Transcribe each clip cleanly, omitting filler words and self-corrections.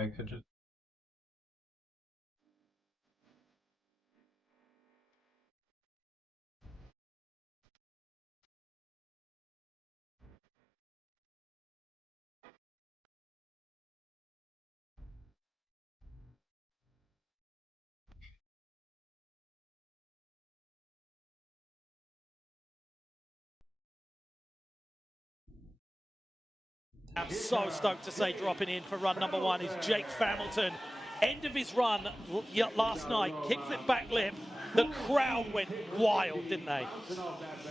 I could just. I'm so stoked to say dropping in for run number one is Jake Hamilton. End of his run last night, kickflip backlip. The crowd went wild, didn't they?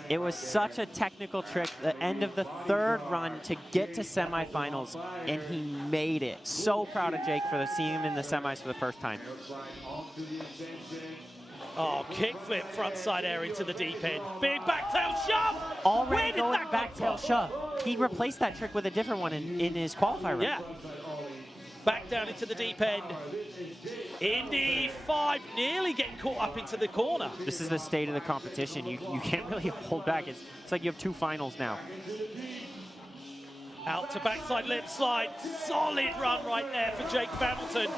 It was such a technical trick, the end of the third run to get to semifinals, and he made it. So proud of Jake for seeing him in the semis for the first time. Oh, kickflip frontside air into the deep end. Big backtail shove! Already going backtail shove. He replaced that trick with a different one in his qualifier run. Yeah. Back down into the deep end. Indy 5 nearly getting caught up into the corner. This is the state of the competition. You can't really hold back. It's like you have two finals now. Out to backside lip slide. Solid run right there for Jake Hamilton.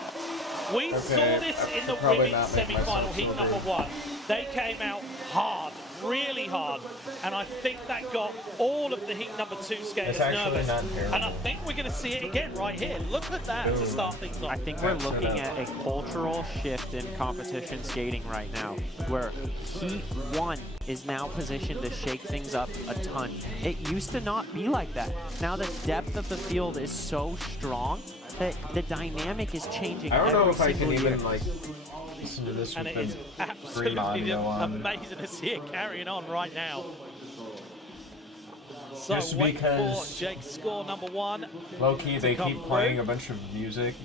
We saw this in the women's semi-final heat number one. They came out hard, really hard, and I think that got all of the heat number two skaters nervous. And I think we're going to see it again right here. Look at that to start things off. I think we're looking at a cultural shift in competition skating right now, where heat one is now positioned to shake things up a ton. It used to not be like that. Now the depth of the field is so strong that the dynamic is changing. I don't know if I can year. even like listen to this. And it is absolutely amazing to see it carrying on right now. So Just wait for because Jake's score number one. Low key, they keep playing a bunch of music.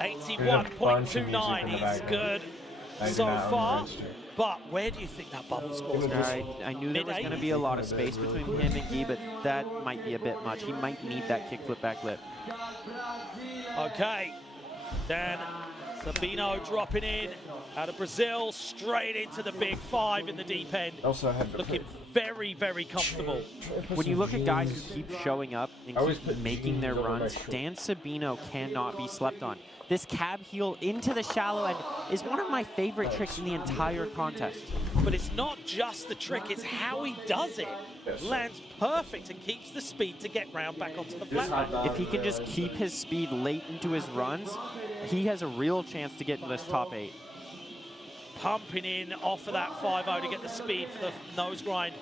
81.29, he's good so far. But where do you think that bubble scores? I knew there was going to be a lot of space between him and Guy, but that might be a bit much. He might need that kickflip backlip. Okay, Dan Sabino dropping in out of Brazil, straight into the big five in the deep end. Also had looking very, very comfortable. When you look at guys who keep showing up and keep making their runs, Dan Sabino cannot be slept on. This cab heel into the shallow end is one of my favorite tricks in the entire contest. But it's not just the trick, it's how he does it. Lands perfect and keeps the speed to get round back onto the flat. If he can just keep his speed late into his runs, he has a real chance to get into this top 8. Pumping in off of that 5-0 to get the speed for the nose grind.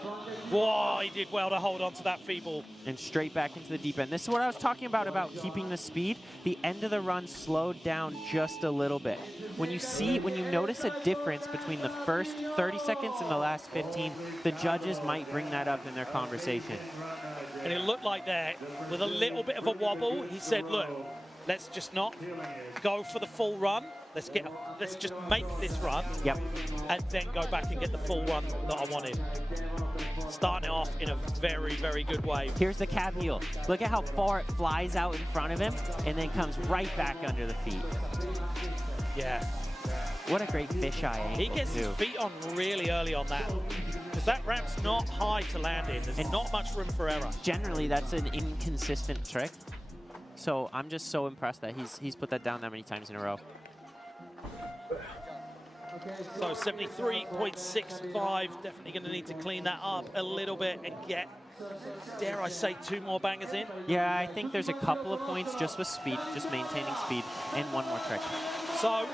Whoa, he did well to hold on to that feeble. And straight back into the deep end. This is what I was talking about keeping the speed. The end of the run slowed down just a little bit. When you notice a difference between the first 30 seconds and the last 15, the judges might bring that up in their conversation. And it looked like there, with a little bit of a wobble, he said, look, let's just not go for the full run. Let's just make this run, and then go back and get the full run that I wanted. Starting off in a very, very good way. Here's the cab heel. Look at how far it flies out in front of him, and then comes right back under the feet. Yeah. What a great fisheye angle. He gets his feet on really early on that, because that ramp's not high to land in. There's not much room for error. Generally, that's an inconsistent trick. So I'm just so impressed that he's put that down that many times in a row. So 73.65, definitely going to need to clean that up a little bit and get, dare I say, 2 more bangers in. Yeah, I think there's a couple of points just with speed, just maintaining speed, and one more trick. So,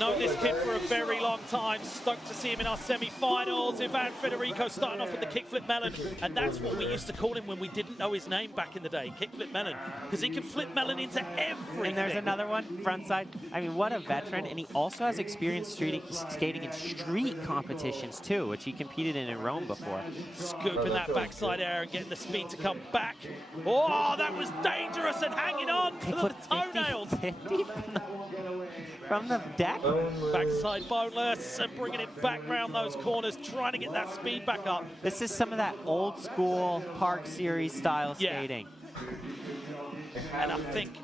known this kid for a very long time, stoked to see him in our semi-finals. Ivan Federico starting off with the kickflip melon, and that's what we used to call him when we didn't know his name back in the day, kickflip melon, because he can flip melon into everything. And there's another one, frontside. I mean, what a veteran, and he also has experience skating in street competitions too, which he competed in Rome before. Scooping that backside air and getting the speed to come back. Oh, that was dangerous and hanging on to the toenails. 50 from the deck. Backside boneless and bringing it back round those corners, trying to get that speed back up. This is some of that old school Park Series style skating. And I think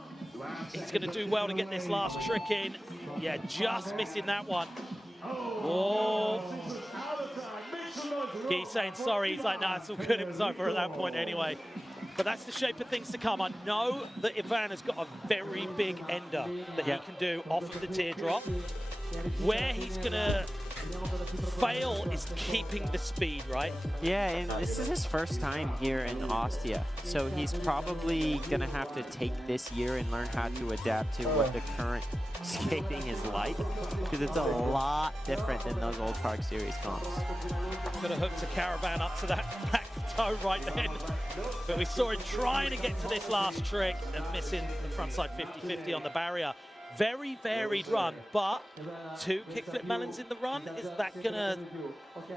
he's going to do well to get this last trick in. Yeah, just missing that one. Oh. He's saying sorry. He's like, nah, it's all good. It was over at that point anyway. But that's the shape of things to come. I know that Ivan has got a very big ender that he can do off of the teardrop. Where he's going to fail is keeping the speed, right? Yeah, and this is his first time here in Ostia, so he's probably going to have to take this year and learn how to adapt to what the current skating is like, because it's a lot different than those old Park Series comps. Could have hooked a Caravan up to that back toe right then, but we saw him trying to get to this last trick and missing the frontside 50-50 on the barrier. Very varied run, but 2 kickflip melons in the run. Is that going to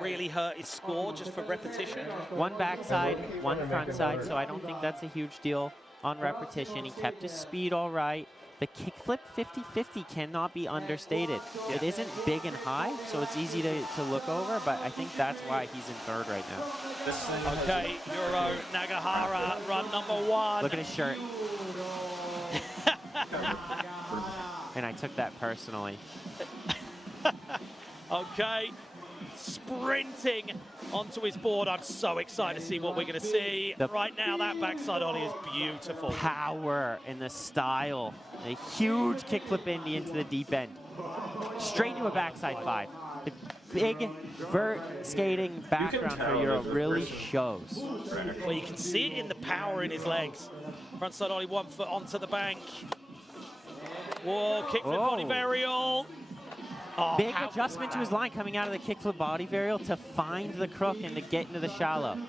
really hurt his score just for repetition? 1 backside, 1 frontside, so I don't think that's a huge deal on repetition. He kept his speed all right. The kickflip 50-50 cannot be understated. It isn't big and high, so it's easy to look over, but I think that's why he's in 3rd right now. Okay, Euro Nagahara, run number 1. Look at his shirt. And I took that personally. Okay, sprinting onto his board. I'm so excited to see what we're going to see. Right now, that backside ollie is beautiful. Power and the style. A huge kickflip indie into the deep end. Straight to a backside 5. The big vert skating background for Euro really shows. Well, you can see it in the power in his legs. Frontside ollie, 1 foot onto the bank. Whoa, kickflip body varial. Oh, big adjustment to his line coming out of the kickflip body varial to find the crook and to get into the shallow.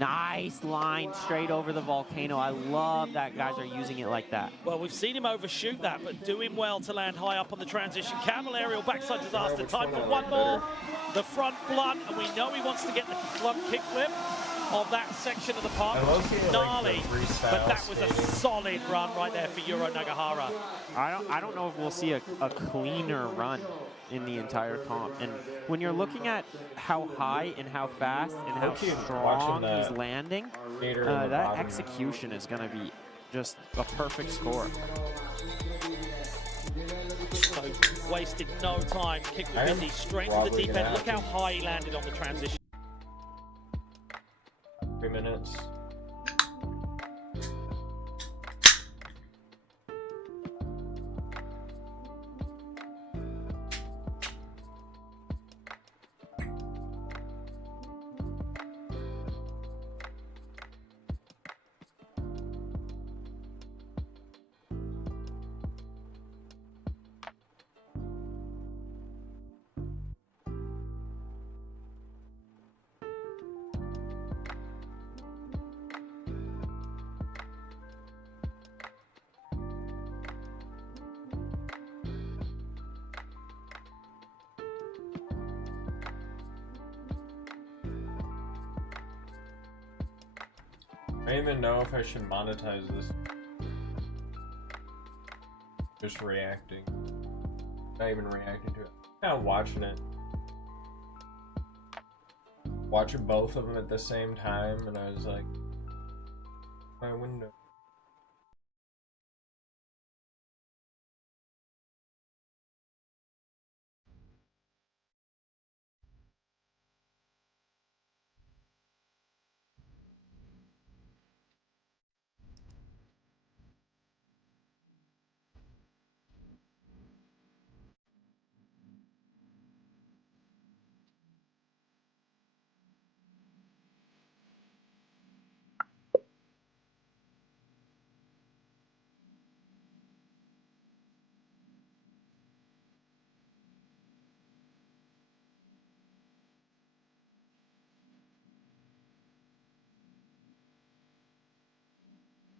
Nice line straight over the volcano. I love that guys are using it like that. Well, we've seen him overshoot that, but doing well to land high up on the transition. Camel aerial backside disaster. Time for 1 more. The front blunt, and we know he wants to get the blunt kickflip of that section of the park, which is gnarly, but that was a solid run right there for Euro Nagahara. I don't know if we'll see a cleaner run in the entire comp. And when you're looking at how high and how fast and how strong he's landing, that execution is going to be just a perfect score. So wasted no time, kick the 50 straight to the deep end. Look how high he landed on the transition. 3 minutes. I don't even know if I should monetize this. Just reacting. Not even reacting to it. Kind of watching it. Watching both of them at the same time, and I was like, my window.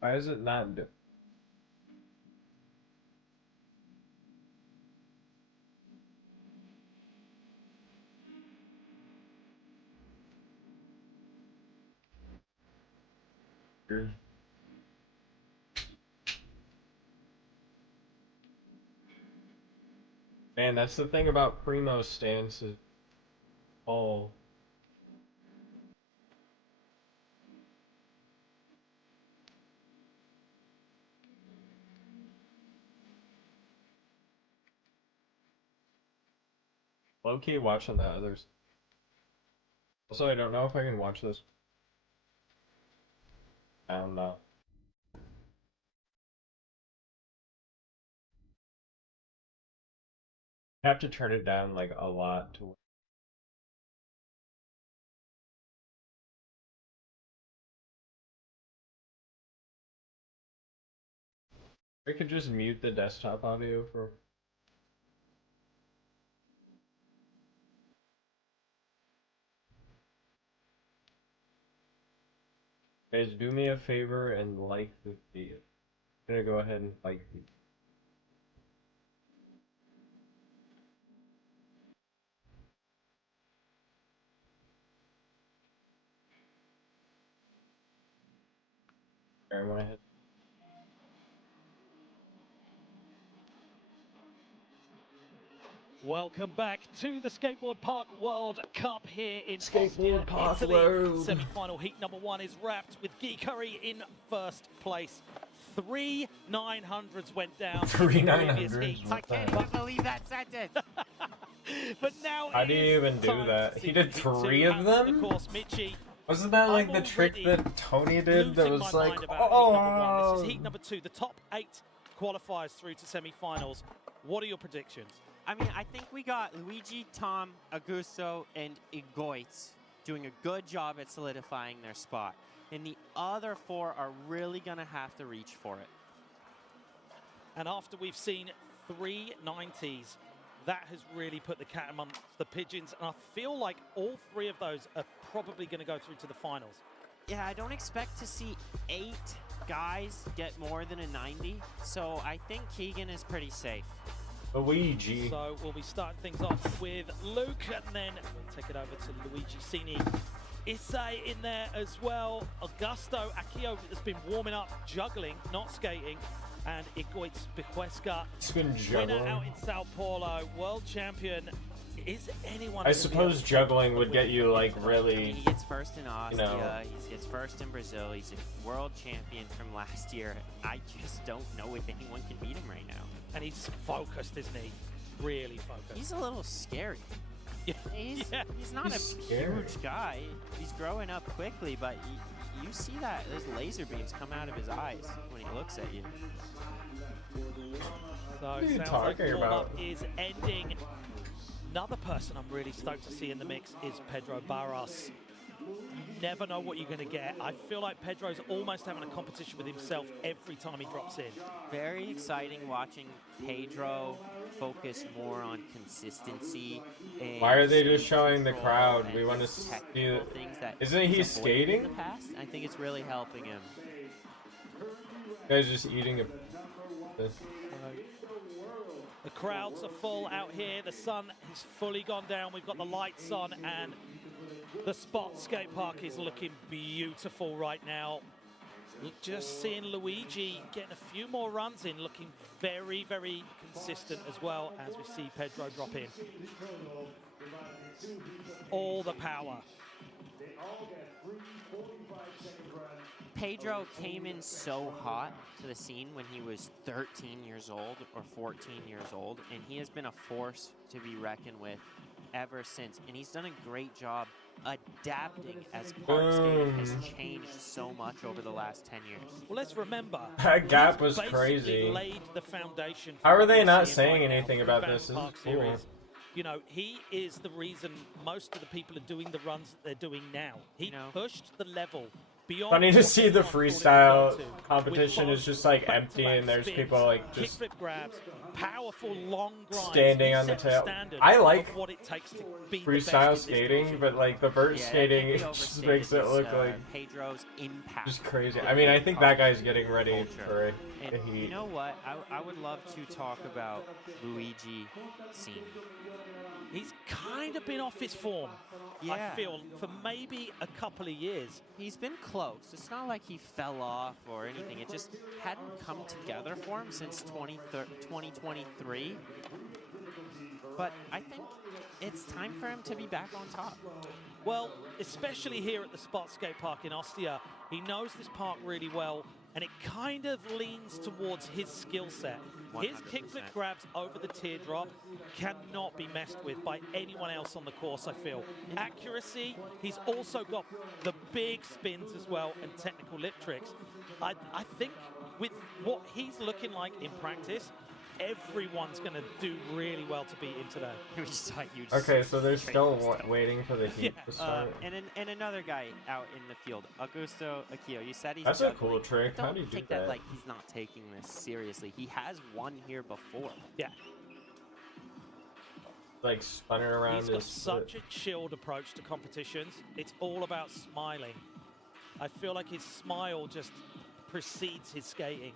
Why is it not do? Man, that's the thing about Primo stances. Oh. Low-key watching the others. Also, I don't know if I can watch this. Down though. I have to turn it down like a lot to. I could just mute the desktop audio for. Guys, do me a favor and like the video. I'm gonna go ahead and like the. I want to hit. Welcome back to the Skateboard Park World Cup here in Skateboard Park Italy. World. Semi-final heat number 1 is wrapped with Guy Curry in first place. 3 900s went down. 3 900s. I can't even believe that sentence. But now How do you even do that? He did 3 of them? Of course, Michi. Wasn't that like the trick that Tony did that was like, oh! This is heat number 2. The top 8 qualifiers through to semi-finals. What are your predictions? I mean, I think we got Luigi, Tom, Augusto, and Igoitz doing a good job at solidifying their spot. And the other 4 are really going to have to reach for it. And after we've seen 3 90s, that has really put the cat amongst the pigeons. And I feel like all 3 of those are probably going to go through to the finals. Yeah, I don't expect to see 8 guys get more than a 90. So I think Keegan is pretty safe. Luigi. So we'll be starting things off with Luke, and then we'll take it over to Luigi Cini. Issei in there as well. Augusto Akio has been warming up, juggling, not skating. And Igoitz Bihuesca, He's been winner juggling. out in Sao Paulo, world champion. Is anyone? I suppose juggling would get you like really. He gets first in Austria, You know. he gets first in Brazil, he's a world champion from last year. I just don't know if anyone can beat him right now. And he's focused, isn't he? Really focused. He's a little scary. Yeah. He's not He's a scary. huge guy. He's growing up quickly, but you see that those laser beams come out of his eyes when he looks at you. So What are you it sounds like talking warm-up about? is ending. Another person I'm really stoked to see in the mix is Pedro Barras. You never know what you're going to get. I feel like Pedro's almost having a competition with himself every time he drops in. Very exciting watching Pedro focus more on consistency. And Why are they just speed showing the control crowd? and We want to those see. technical things that Isn't he he's avoided skating? in the past. I think it's really helping him. Guy's just eating a. The crowds are full out here. The sun has fully gone down. We've got the lights on, and the spot skate park is looking beautiful right now. Just seeing Luigi getting a few more runs in, looking very, very consistent as well as we see Pedro drop in. All the power. Pedro came in so hot to the scene when he was 13 years old or 14 years old, and he has been a force to be reckoned with ever since. And he's done a great job adapting as park skating has changed so much over the last 10 years. Well, let's remember, That gap he's was basically crazy. laid the foundation. How for are they what not we're seeing saying right now anything through about Van this? This is Park cool. Series. You know, he is the reason most of the people are doing the runs that they're doing now. He pushed the level beyond. Funny to what see the anyone thought it would freestyle go to, competition with is just like back-to-back empty and there's spins, people like just kickflip grabs, powerful long grinds. standing He on the set tail. standard I of like what it takes to be the freestyle best in this skating, division. but like the vert Yeah, skating I it think he just overstated makes it his, look like Pedro's impact. just crazy. I mean, I think that guy's getting ready for And the heat. you know what? I would love to talk about Luigi Cini. He's kind of been off his form, I Yeah. feel, for maybe a couple of years. He's been close. It's not like he fell off or anything. It just hadn't come together for him since 2023. But I think it's time for him to be back on top. Well, especially here at the Spot Skate Park in Ostia, he knows this park really well, and it kind of leans towards his skill set. his kickflip grabs over the teardrop cannot be messed with by anyone else on the course, I feel. Accuracy, he's also got the big spins as well and technical lip tricks. I think with what he's looking like in practice, everyone's going to do really well to beat him today. Okay, so they're still waiting for the heat to start. And another guy out in the field, Augusto Akio. You said he's That's juggling. a cool trick. How Don't do you do take that? like he's not taking this seriously. He has won here before. Yeah. Like spinning around He's got his such a chilled approach to competitions. It's all about smiling. I feel like his smile just precedes his skating.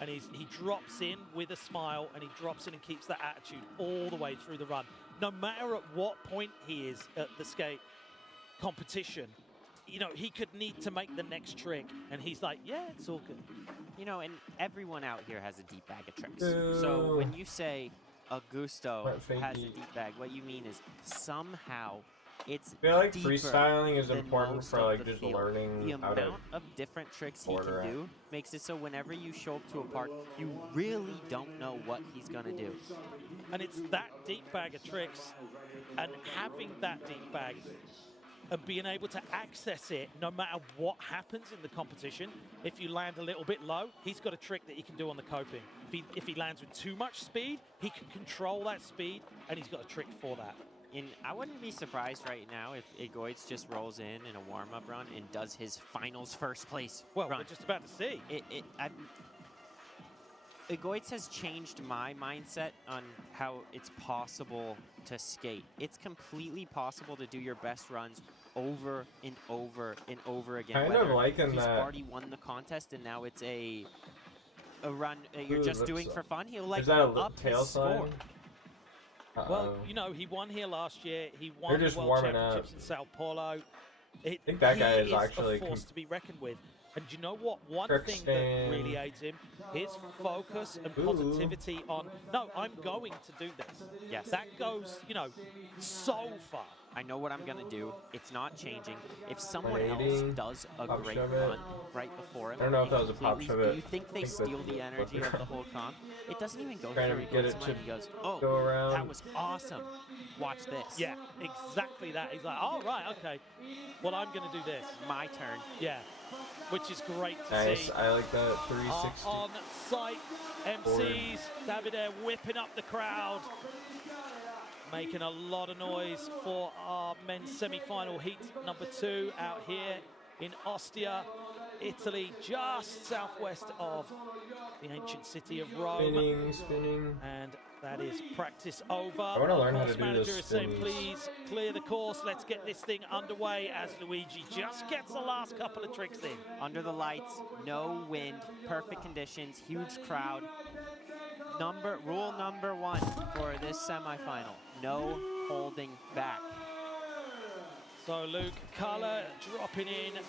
And he drops in with a smile, and he drops in and keeps that attitude all the way through the run. No matter at what point he is at the skate competition, you know, he could need to make the next trick, and he's like, yeah, it's all good. You know, and everyone out here has a deep bag of tricks. So when you say Augusto has a deep bag, what you mean is somehow it's I feel like deeper freestyling is than important most for of like the just field. learning The how to amount of different tricks he order can it. do makes it so whenever you show up to a park, you really don't know what he's gonna do. And it's that deep bag of tricks, and having that deep bag and being able to access it no matter what happens in the competition. If you land a little bit low, he's got a trick that he can do on the coping. If he lands with too much speed, he can control that speed, and he's got a trick for that. And I wouldn't be surprised right now if Egoitz just rolls in a warm-up run and does his finals first place Well, run. we're just about to see. Egoitz has changed my mindset on how it's possible to skate. It's completely possible to do your best runs over and over and over again. Kind of liking he's that. already won the contest and now it's a run you're just doing for fun. He'll like is that a up tail his score. slide? Well, you know, he won here last year. He won They're the just World warming Championships up. in Sao Paulo. I think that guy he is actually a force to be reckoned with. And you know what? One Trick thing spin. that really aids him, his focus and positivity on, no, I'm going to do this. Yes. That goes, you know, so far. I know what I'm going to do. It's not changing. If someone 180, else does a pop great shove run it. right before him, I don't know if it that was a pop completely- shove it. Do you think they I think steal that's the energy of the whole comp? It doesn't even go Trying to through. He get goes it to to him, he goes, oh, go around. that was awesome. Watch this. Yeah, exactly that. He's like, oh, right, okay. Well, I'm going to do this. My turn. Yeah, which is great to Nice. see. I like that 360. On site, MCs, Davide whipping up the crowd, making a lot of noise for our men's semi-final heat number 2 out here in Ostia, Italy, just southwest of the ancient city of Rome. Spinning. And that is practice over. I want to learn how to Course do manager this is saying, spins. please clear the course. Let's get this thing underway as Luigi just gets the last couple of tricks in. Under the lights, no wind, perfect conditions, huge crowd. Rule number 1 for this semifinal, no holding back. So Luke Culler dropping in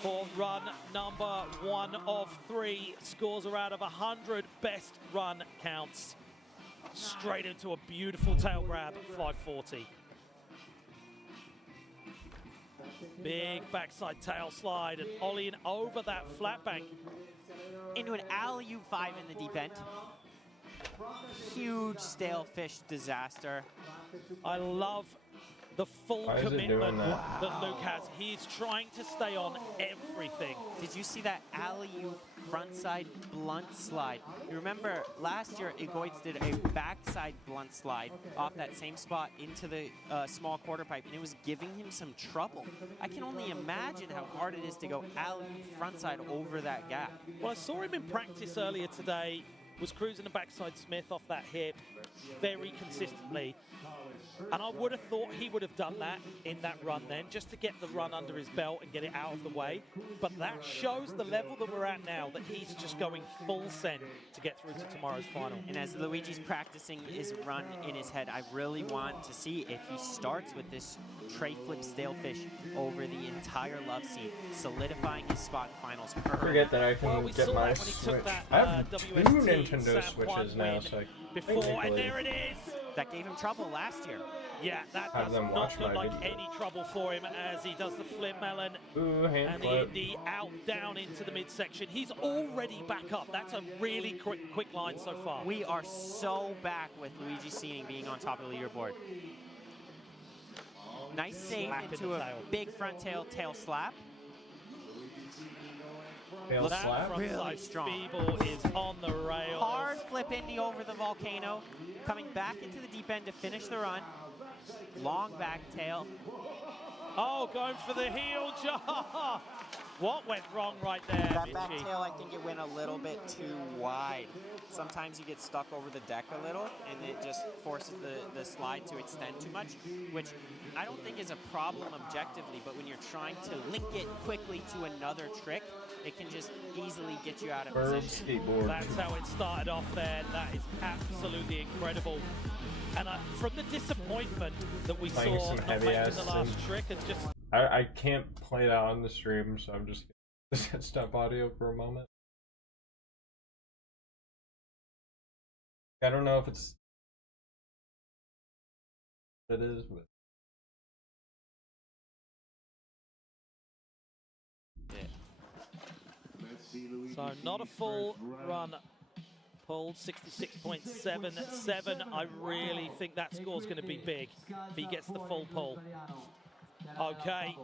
for run number 1 of 3. Scores are out of 100. Best run counts. Straight into a beautiful tail grab at 540. Big backside tail slide and ollieing over that flat bank. Into an alley-oop 5 in the deep end. Huge stale fish disaster. I love the full Why is it doing commitment that? that Luke has. He's trying to stay on everything. Did you see that alley-oop frontside blunt slide? You remember last year Egoitz did a backside blunt slide off that same spot into the small quarter pipe, and it was giving him some trouble. I can only imagine how hard it is to go alley-oop frontside over that gap. Well, I saw him in practice earlier today, was cruising a backside Smith off that hip very consistently. And I would have thought he would have done that in that run then, just to get the run under his belt and get it out of the way. But that shows the level that we're at now, that he's just going full send to get through to tomorrow's final. And as Luigi's practicing his run in his head, I really want to see if he starts with this tray flip stalefish over the entire love scene, solidifying his spot in finals. Forget that I can Well, we get saw my that when he Switch. took that I have WST 2 Nintendo San Switches Juan now, win so I before, and technically- there it is. that gave him trouble last year. Yeah, that does not look like any trouble for him as he does the flip melon and the indie out down into the midsection. He's already back up. That's a really quick line so far. We are so back with Luigi Seating being on top of the leaderboard. Nice save into a big front tail slap. Tail that slap? Front really side strong. Feeble is on the rails. Hard flip indie over the volcano, coming back into the deep end to finish the run. Long back tail. Oh, going for the heel jump. What went wrong right there, That Mitchie? back tail, I think it went a little bit too wide. Sometimes you get stuck over the deck a little, and it just forces the slide to extend too much, which I don't think is a problem objectively, but when you're trying to link it quickly to another trick, it can just easily get you out of position. Skateboard. That's how it started off there. That is absolutely incredible. And from the disappointment that we Playing saw some not heavy making ass the last synth. trick, and just I can't play that on the stream, so I'm just gonna set stop audio for a moment. I don't know if it is, but so not a full run pulled, 66.77. I really think that score's going to be big if he gets the full pull. Okay.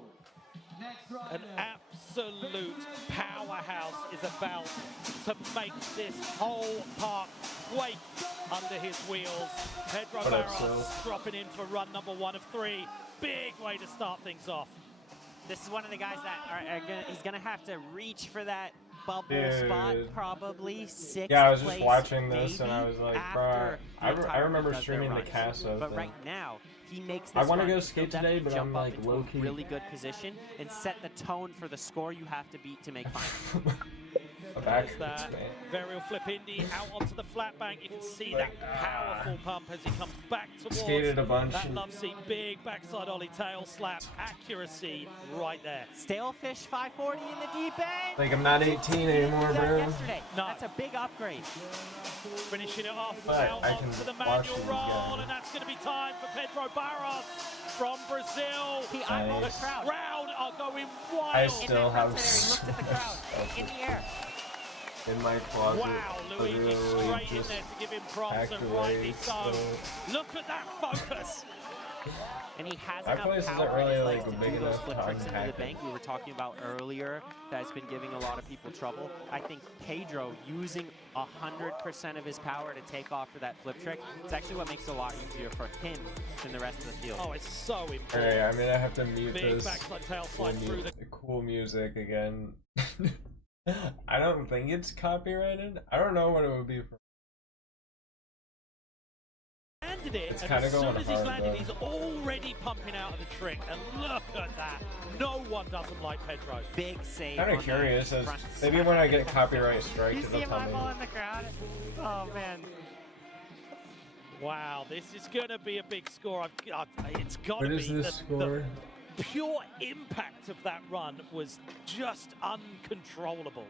An absolute powerhouse is about to make this whole park quake under his wheels. Pedro Barros dropping in for run number 1 of 3. Big way to start things off. This is one of the guys that he's going to have to reach for that bubble spot, probably 6th yeah, I was just place, watching this maybe, and I was like, bro, I remember streaming the Casa But thing. right now, he makes this I want to run, go skate he'll today, definitely but I'm jump up like into low-key. a really good position and set the tone for the score you have to beat to make final. Back that varial flip indie out onto the flat bank. You can see that powerful pump as he comes back towards skated a bunch. that love seat. Big backside ollie tail slap. Accuracy right there. Stalefish 540 in the deep end. Like I'm not 18 anymore, bro. Yesterday. No. That's a big upgrade. Finishing it off But now I onto can the watch manual these roll, guys. and that's going to be time for Pedro Barros from Brazil. He eyeballed the crowd. Crowd are going wild. I still in that have front center, he looked at the crowd in the air. in my closet. Wow, Luigi literally straight in just there to give him props, and rightly so. Look at that focus. And he has That enough place isn't power in really, his like, legs to big do those enough flip to tricks into unpack the it. bank we were talking about earlier that's been giving a lot of people trouble. I think Pedro using 100% of his power to take off for that flip trick is actually what makes it a lot easier for him than the rest of the field. Oh, it's so important. Alright, I'm gonna have to mute Big this. backside tail slide through the Cool music again. I don't think it's copyrighted. I don't know what it would be for. landed it, It's and kinda as soon going as he's hard, landed, though. he's already pumping out of the trick. And look at that. No one doesn't like Pedro. Big save. Kind on of curious, that as front maybe side. when I get copyright strike, You it'll see him tell me. eyeball in the crowd? Oh, man. Wow, this is going to be a big score. It's got to What be. is this score? The pure impact of that run was just uncontrollable.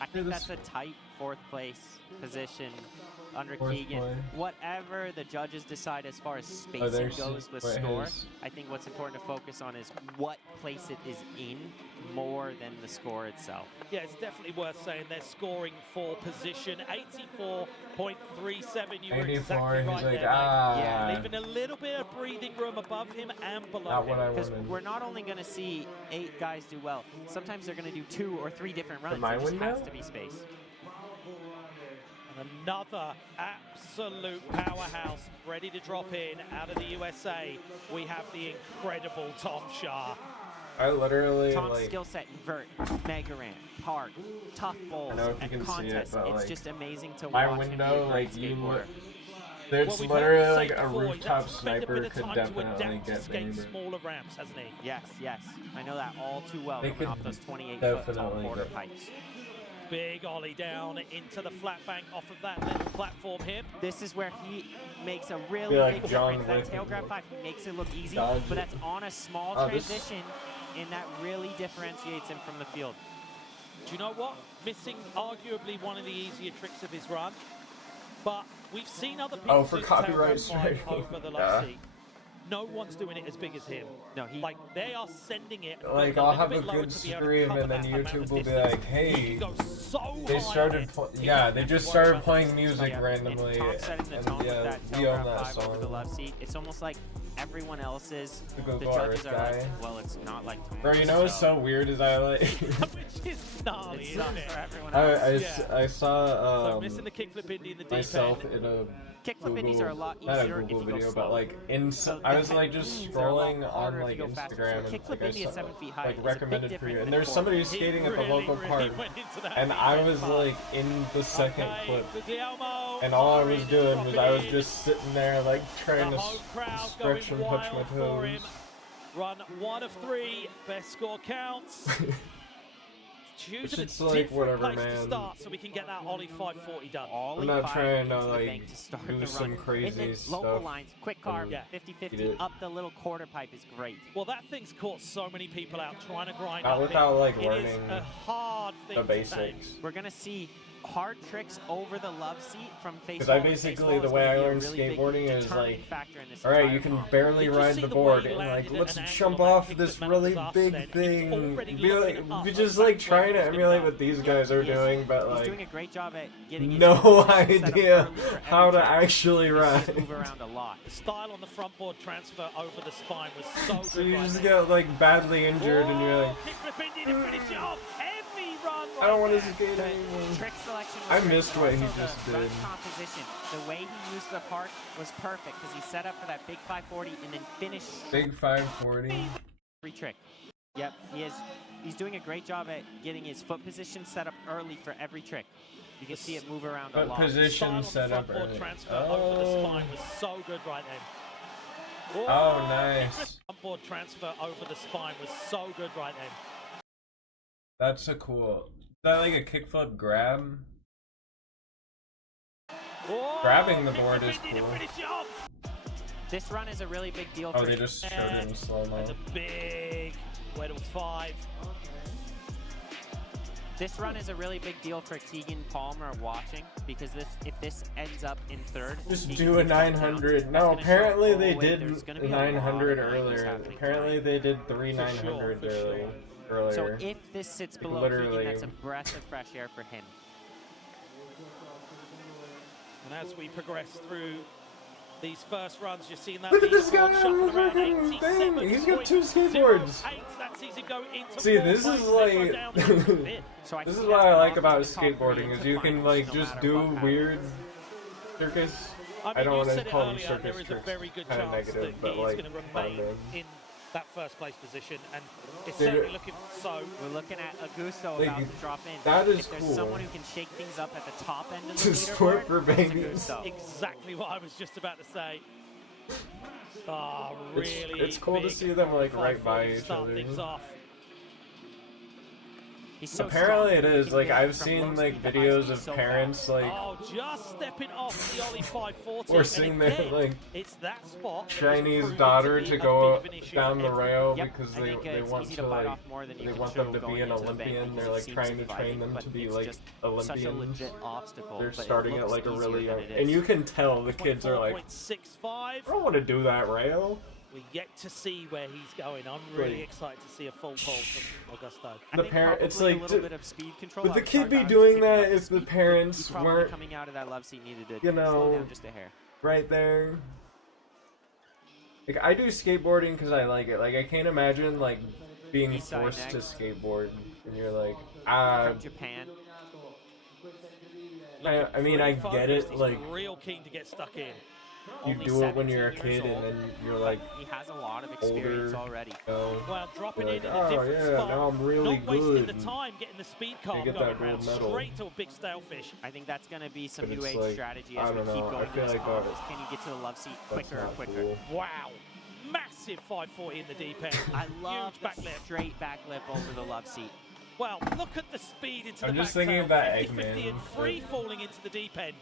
I think this- that's a tight 4th place position under Fourth Keegan. place. Whatever the judges decide as far as Oh, spacing there's goes with wait, score, his- I think what's important to focus on is what place it is in more than the score itself. Yeah, it's definitely worth saying they're scoring for position 84.37. You were 84, exactly he's right like, there, mate. ah. Yeah, leaving a little bit of breathing room above him and below Not what him. I Because wanted. we're not only going to see 8 guys do well, sometimes they're going to do 2 or 3 different runs. my It just window? has to be space. And another absolute powerhouse ready to drop in out of the USA. We have the incredible Tom Shah. I literally Tom's like. skill set, vert, mega ramp, park, tough bowls, I know if you and can see it, contests. but, It's like, just amazing to My watch him be a window, great like you skateboarder. look. There's Well, we've literally heard him like say a before, he's rooftop had to spend a sniper bit of could time to definitely adapt to get skate me. smaller ramps, hasn't he? Yes, yes. I know that all too well. They Coming could off those 28-foot tall definitely quarter get- pipes. Big ollie down into the flat bank off of that little platform hip. This is where he makes a really Feel like big John difference. That Wick tail would grab look- 5 makes it look easy, dodge but it. that's on a small Oh, this- transition, and that really differentiates him from the field. Do you know what? Missing arguably one of the easier tricks of his run, but we've seen other people for do the copyright tailbone slide strike. over the love seat. No one's doing it as big as him. No, Like, they are sending it. Like, I'll have a good stream, and then YouTube will be like, hey, they started, they just started playing music randomly, and yeah, we own that over the song. love seat. It's almost like everyone else's. The The Google judges Earth are guy. like, well, it's not like tomorrow. Bro, you know what's so weird is I like, Which is gnarly, It isn't sucks it? for everyone else. I So saw, missing the kickflip indie in the deep myself end. in a Kickflip indies are a lot not a easier if Google you go video, slow. but like So I the was like just techniques are a lot scrolling harder on if like you go faster. Instagram, So and kickflip like I indie saw is 7 feet high. like It's a big recommended for you, difference and than there's four. somebody He skating at the really, local really park, went into that and deep I end was pass. like in the second Okay, clip, Guglielmo and all I was firing, doing was I was dropping in. just sitting there like trying The to home crowd stretch going and touch my wild for him. toes. Run 1 of 3, best score counts. Choosing a It's like, different whatever, place to man. start so we can get that Ollie 540 done. Ollie I'm not five trying to, into the like, bank to start do the some run. crazy and then local stuff. lines, quick carve, Yeah. 50-50 Eat it. up the little quarter pipe is great. Well, that thing's caught so many people out trying to grind Not up without, it. like, It is learning a hard thing the to basics. take. We're gonna see hard tricks over the love seat from face. Because I basically, the way I learned skateboarding is like, alright, you can barely Did you ride see the the board, way he and like, landed let's at an jump angle on that off kick this that really Matt was big then? He was thing. already Be looking like, up be at just back like when trying he to was gonna emulate go. what these guys are doing, but He's like, doing a great job at getting his no position set up idea early for every how to trick. actually You see ride. it move around a lot. The style on the front board transfer over the spine was so So good you right just there. get like badly injured, and you're like, Kickflip indie to finish it off. Heavy run I don't right want to there. skate The anymore. trick selection was I great, missed but what he also just the run did. composition. The way he used the park was perfect because he set up for that big 540 and then finished Big 540. every trick. Yep, he's doing a great job at getting his foot position set up early for every trick. You can see it move around a But lot. Style position on the set up front board early. transfer over the spine was so good right then. Oh, nice. Front board transfer over the spine was so good right then. That's a cool. Is that like a kickflip grab? Grabbing the board is Kickflip indie to cool. finish it off. This run is a really big deal Oh, for they him. just showed it in slow-mo. That's a big Weddle 5. This run is a really big deal for Keegan Palmer watching because if this ends up in third, Just Keegan do a gets that down, 900. that's No, gonna show, apparently oh, they wait, did there's gonna a be a lot of 900 90s earlier. happening Apparently tonight. they did three For 900 sure, for sure. earlier. So if this sits below Literally. Keegan, that's a breath of fresh air for him. And as we progress through these first runs, you're seeing that Look at this leaderboard guy on shuffle the around freaking thing. 87.08. He's got 2 skateboards. That sees him go into See, fourth this place, is then like- go down into fifth. So I This think is what that's I a like lot about to the top three skateboarding into is you can finals, like no just matter do what happens. weird circus. I don't you want to said it call them earlier, circus there is a tricks. very good Kind of chance negative, that but he's like going to fun, remain man. in that first place position, and it's Dude, certainly looking so. We're looking at Augusto Like, about to drop in. that is if there's cool. someone who can shake things up at the top end of the It's sport leaderboard, for it's babies. Augusto. Exactly what I was just about to say. Ah, really. It's cool to big see them like right 540 by to each start other. things off. He's so Apparently strong. it is. He can Like get I've from seen low like speed to high videos speed of so parents fast. like Oh, just stepping off the Ollie 540. or and seeing their again, like it's that spot that is Chinese proving daughter be to a go bit of an issue down for the everyone. rail Yep, because I they think they it's want easy to to bite like off more than you they can want chew them to going be an into the bank Olympian. because They're it like seems trying to inviting, train them but to be it's like just such a Olympians. legit obstacle. They're but it starting at looks like a easier really than young, it and is. you can tell the kids are like, 24.65. I don't want to do that rail. We're yet to see where he's going. I'm really Like- excited to see a full pull from Augusto. I The think parent- it's probably like, a little d- bit of speed control. would I the would kid start be out doing picking up that the if the speed, but parents he probably weren't, coming out of that love seat needed to you know, slow down just a hair. right there? Like I do skateboarding because I like it. Like I can't imagine like being East side forced to next. skateboard and you're like, From Japan. I mean I Pretty get focused. it. He's Like real keen to get stuck in. you Only do it when you're a 17 years kid and old, then you're but like, he has a lot of experience older. already. you know, Well, dropping You're in like, a oh, different yeah, spot. now I'm really not wasting good, the and time getting the speed car get going that gold round medal. straight to a big stalefish. I think that's going to be some But new it's age like, strategy I as we don't keep know, I going feel to this like conference. Can you get to the love seat that's quicker and not quicker? cool. Wow. Massive 540 in the deep end. I love Huge the backlip. straight backlip over the love seat. Well, look at the speed into I'm the just back thinking tail. of that 50-50 Eggman, and free falling into the deep end.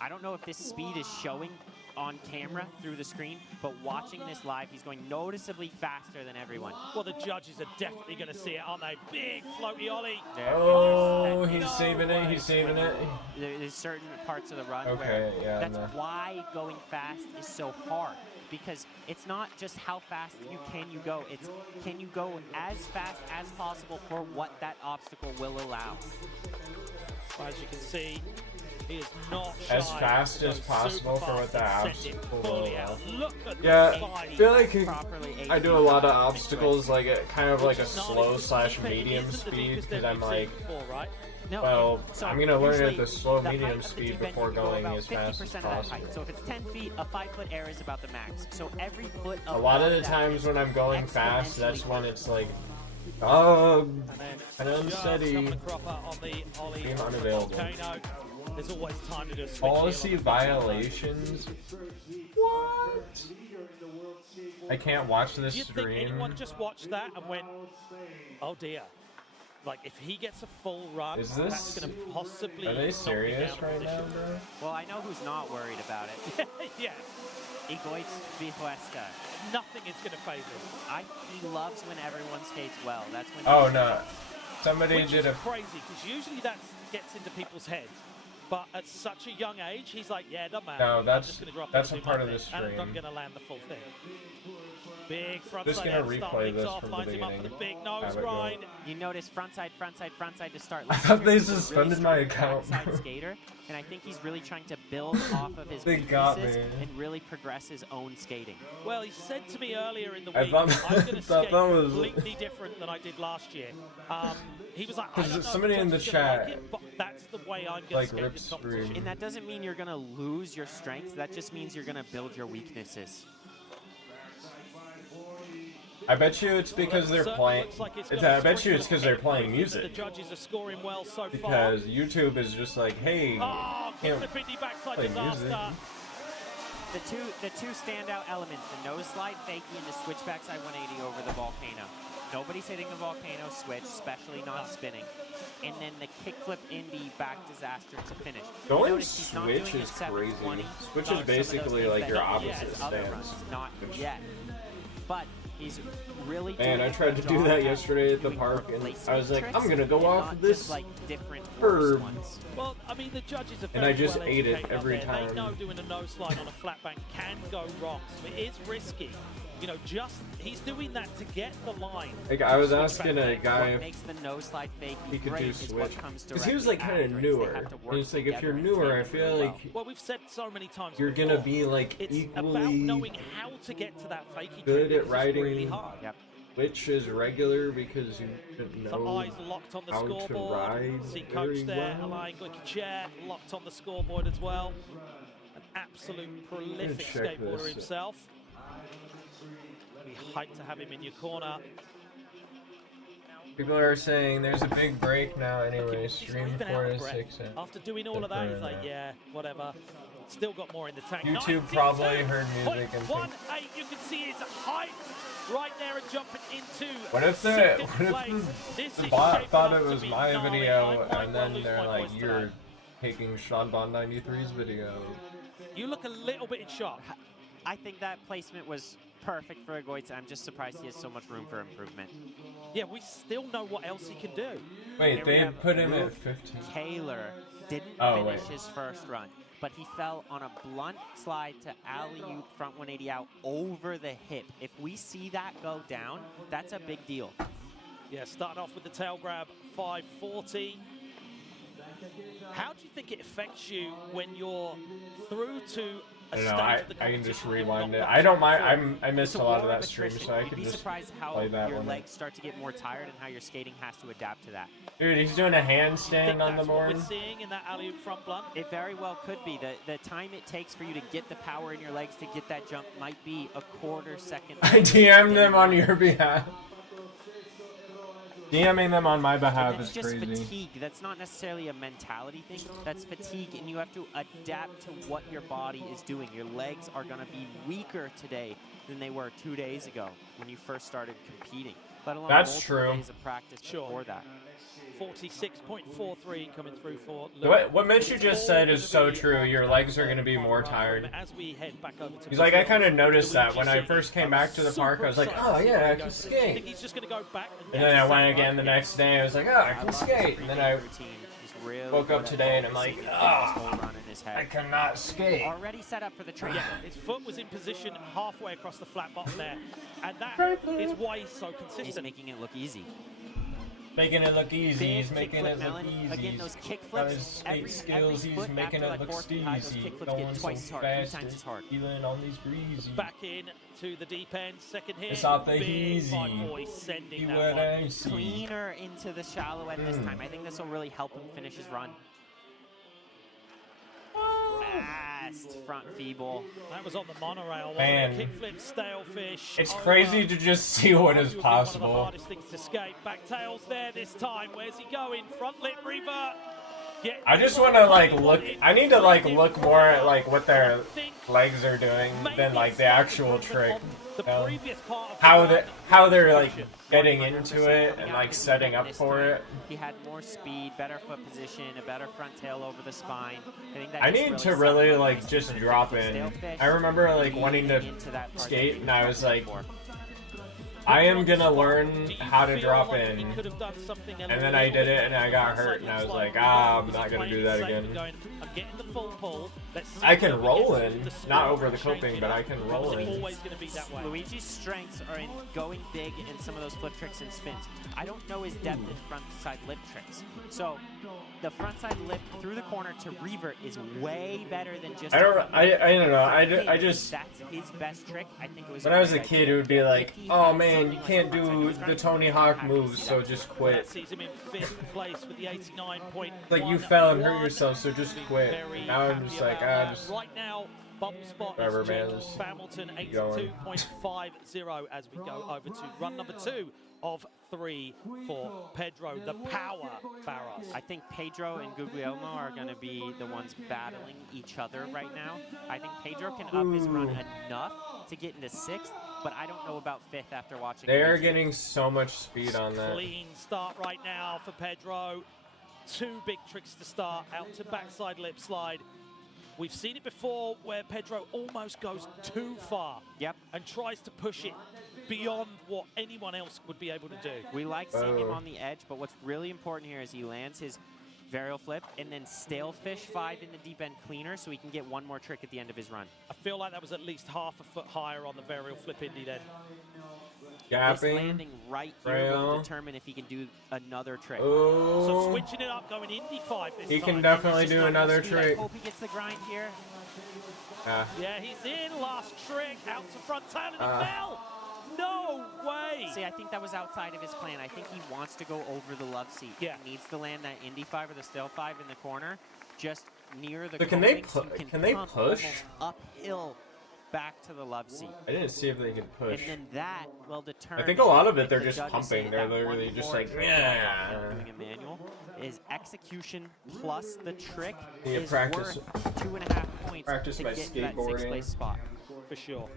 I don't know if this speed is showing on camera through the screen, but watching this live, he's going noticeably faster than everyone. Well, the judges are definitely going to see it, aren't they? Big floaty ollie. Oh, he's saving it. He's saving it. There's certain parts of the run where that's why going fast is so hard. Because it's not just how fast can you go, it's can you go as fast as possible for what that obstacle will allow. As you can see, he is not shy. As fast as possible for what that obstacle will allow. Yeah, I feel like I do a lot of obstacles like kind of like a slow / medium speed because I'm like, well, I'm going to learn at the slow medium speed before going as fast as possible. So if it's 10 feet, a 5-foot air is about the max. So every foot a lot of the times when I'm going fast, that's when it's like, oh, and unsteady, being unavailable. There's always time to do a switch. Policy violations? What? I can't watch this stream. Do you think anyone stream. just watched that and went, oh dear. Like, if he gets a full run, Is this? that's going to possibly... Are they serious right now, bro? Well, I know who's not worried about it. Yeah. Egoitz Vihuesca. Nothing is going to phase him. He loves when everyone skates well. That's when. Oh no! Somebody Which did is a crazy because usually that gets into people's heads, but at such a young age, he's like, "Yeah, doesn't matter. No, I'm that's just gonna drop that's it a and do part my of the thing, and I'm stream. going to land the full thing." Big front Just side gonna air start replay things this off, from the lines him up for the beginning. big nose Have it go. grind. You notice front side to start. I thought they suspended my account. Backside skater, and I think he's really trying to build off of his They got weaknesses me. and really progress his own skating. Well, he said to me earlier in the I week, thought- I'm going to thought skate that was- completely different than I did last year. He was like, I don't know if somebody in the judges gonna like chat, it, but that's the way I'm going to like, skate rip this competition. stream. And that doesn't mean you're going to lose your strengths. That just means you're going to build your weaknesses. I bet you it's because they're playing. I bet you it's because they're playing The music. judges are scoring well so far. Because YouTube is just like, hey, Oh, can't flippity backside play disaster. music. The two standout elements, the nose slide fakie and the switch backside 180 over the volcano. Nobody's hitting the volcano switch, especially not spinning. And then the kickflip indie back disaster to finish. Going switch is crazy. Switch is basically like your opposite stance. Not yet. But he's really Man, I tried to do that yesterday at the park, and I was like, I'm gonna go off of this curb. Well, I mean, the judges are And very I just well ate it educated out every there. time. They know doing a nose slide on a flat bank can go wrong. So it is risky. You know, he's doing that to get the line. Like, I was asking a guy makes the nose slide fake if he could do great is what switch. comes Because he was like kind of directly after it. They newer. have to work And it's like, if you're together and newer, I take it feel really like Well, we've said so many times you're before, gonna be like it's about equally knowing how to get to that fakey good trick, at which is really riding hard. Yep. which is regular because you didn't The know eyes locked on the how to scoreboard. ride See coach very there, well. Alain Glickchair, locked on the scoreboard as well. An absolute prolific check skateboarder this. himself. Be hyped to have him in your corner. People are saying there's a big break now anyway, He's stream even 4 out to of breath. 6. After doing all of that, he's like, yeah, whatever. Still got more in the tank. YouTube probably heard music and 1-8, you can see his height right there and jumping into What if second place. the bot thought it shaping up was to be my gnarly. video I might and well then lose they're my like, voice you're today. taking Seanbon93's video. You look a little bit in shock. I think that placement was perfect for Egoitz. I'm just surprised he has so much room for improvement. Yeah, we still know what else he can do. Wait, Here we they have put him at Luke 15. Taylor didn't Oh, finish wait. his first run, but he fell on a blunt slide to alley-oop front 180 out over the hip. If we see that go down, that's a big deal. Yeah, starting off with the tail grab, 540. How do you think it affects you when you're through to a I don't stage know, of the I can just competition you've rewind not it. got I don't to mind, before? I missed It's a lot of war that stream, attrition. so I You'd could be just surprised how play that your one. legs start to get more tired and how your skating has to adapt to that. Dude, he's doing a I think handstand on the that's what board. we're seeing in that alley-oop front blunt. It very well could be. The time it takes for you to get the power in your legs to get that jump might be a quarter second. I DM'd them on your behalf. DMing them on my behalf That's is just crazy. fatigue. That's not necessarily a mentality thing. That's fatigue, and you have to adapt to what your body is doing. Your legs are going to be weaker today than they were 2 days ago when you first started competing. Let alone That's multiple true. days of practice before that. 46.43 coming through for what Mitch you just said is so true. Your legs are going to be more tired. As we head back over to He's like, I kind of noticed that when I first came back to the park. I was like, oh yeah, I can skate. He's just going to go back And then I went again the next day. I was like, oh, I can skate. And then I woke up today and I'm like, oh, I cannot skate. Already set up for the trick. Yeah, his foot was in position halfway across the flat bottom there, and that is why he's so consistent. He's making it look easy. Making it look easy. He's making it look easy. Again, those kick Got flips, his skate skills. He's making it look easy. Going so fast and feeling on these breezy. Back in to the deep end, second hit. It's off the Big easy. 5-4, sending See that what one. I see. Cleaner into the shallow end this time. I think this will really help him finish his run. Fast front feeble. That was on the monorail. Man. Kickflip, stalefish. It's crazy to just see what is One possible. of the hardest things to skate. Back tails there this time. Where's he going? Front lip revert. I just want to like look. I need to like look more at like what their legs are doing than like the actual trick. How they're like getting into it and like setting up for it. He had more speed, better foot position, a better front tail over the spine. I need to really like just drop in. I remember like wanting to skate and I was like, I am gonna learn how to drop in, and then I did it and I got hurt and I was like, I'm not gonna do that again. I can roll in, not over the coping, but I can roll in. Luigi's strengths are in going big in some of those flip tricks and spins. I don't know his depth in front side lip tricks. So the front side lip through the corner to revert is way better than just. I don't know. I just. That's his best trick. I think it was. When I was a kid, it would be like, oh man, you can't do the Tony Hawk moves, so just quit. Like you fell and hurt yourself, so just quit. Now I'm just like, just. Right now, bubble spot Whatever, is man. Jake Hamilton 82.50 as we go over to run number 2 of 3 for Pedro, the power Barros. I think Pedro and Guglielmo are going to be the ones battling each other right now. I think Pedro can up his run enough to get into 6th, but I don't know about 5th after watching. They're getting so much speed on that. Clean start right now for Pedro. 2 big tricks to start, out to backside lip slide. We've seen it before where Pedro almost goes too far. Yep. And tries to push it beyond what anyone else would be able to do. We like seeing him on the edge, but what's really important here is he lands his varial flip and then stalefish 5 in the deep end cleaner so he can get one more trick at the end of his run. I feel like that was at least half a foot higher on the varial flip indie then. This landing right here will determine if he can do another trick. So switching it up, going indie 5 this time. He can definitely do another trick. I hope he gets the grind here. Yeah, he's in. Last trick, out to front tail, and he fell. No way! See, I think that was outside of his plan. I think he wants to go over the love seat. Yeah. He needs to land that indie 5 or the stale 5 in the corner, just near the. But can they push? Uphill back to the love seat. I didn't see if they could push. And then that will determine. I think a lot of it they're just pumping. They're literally just like, yeah. Doing a manual is execution plus the trick is worth 2.5 points practice to my get that skateboarding. 6th place spot. For sure.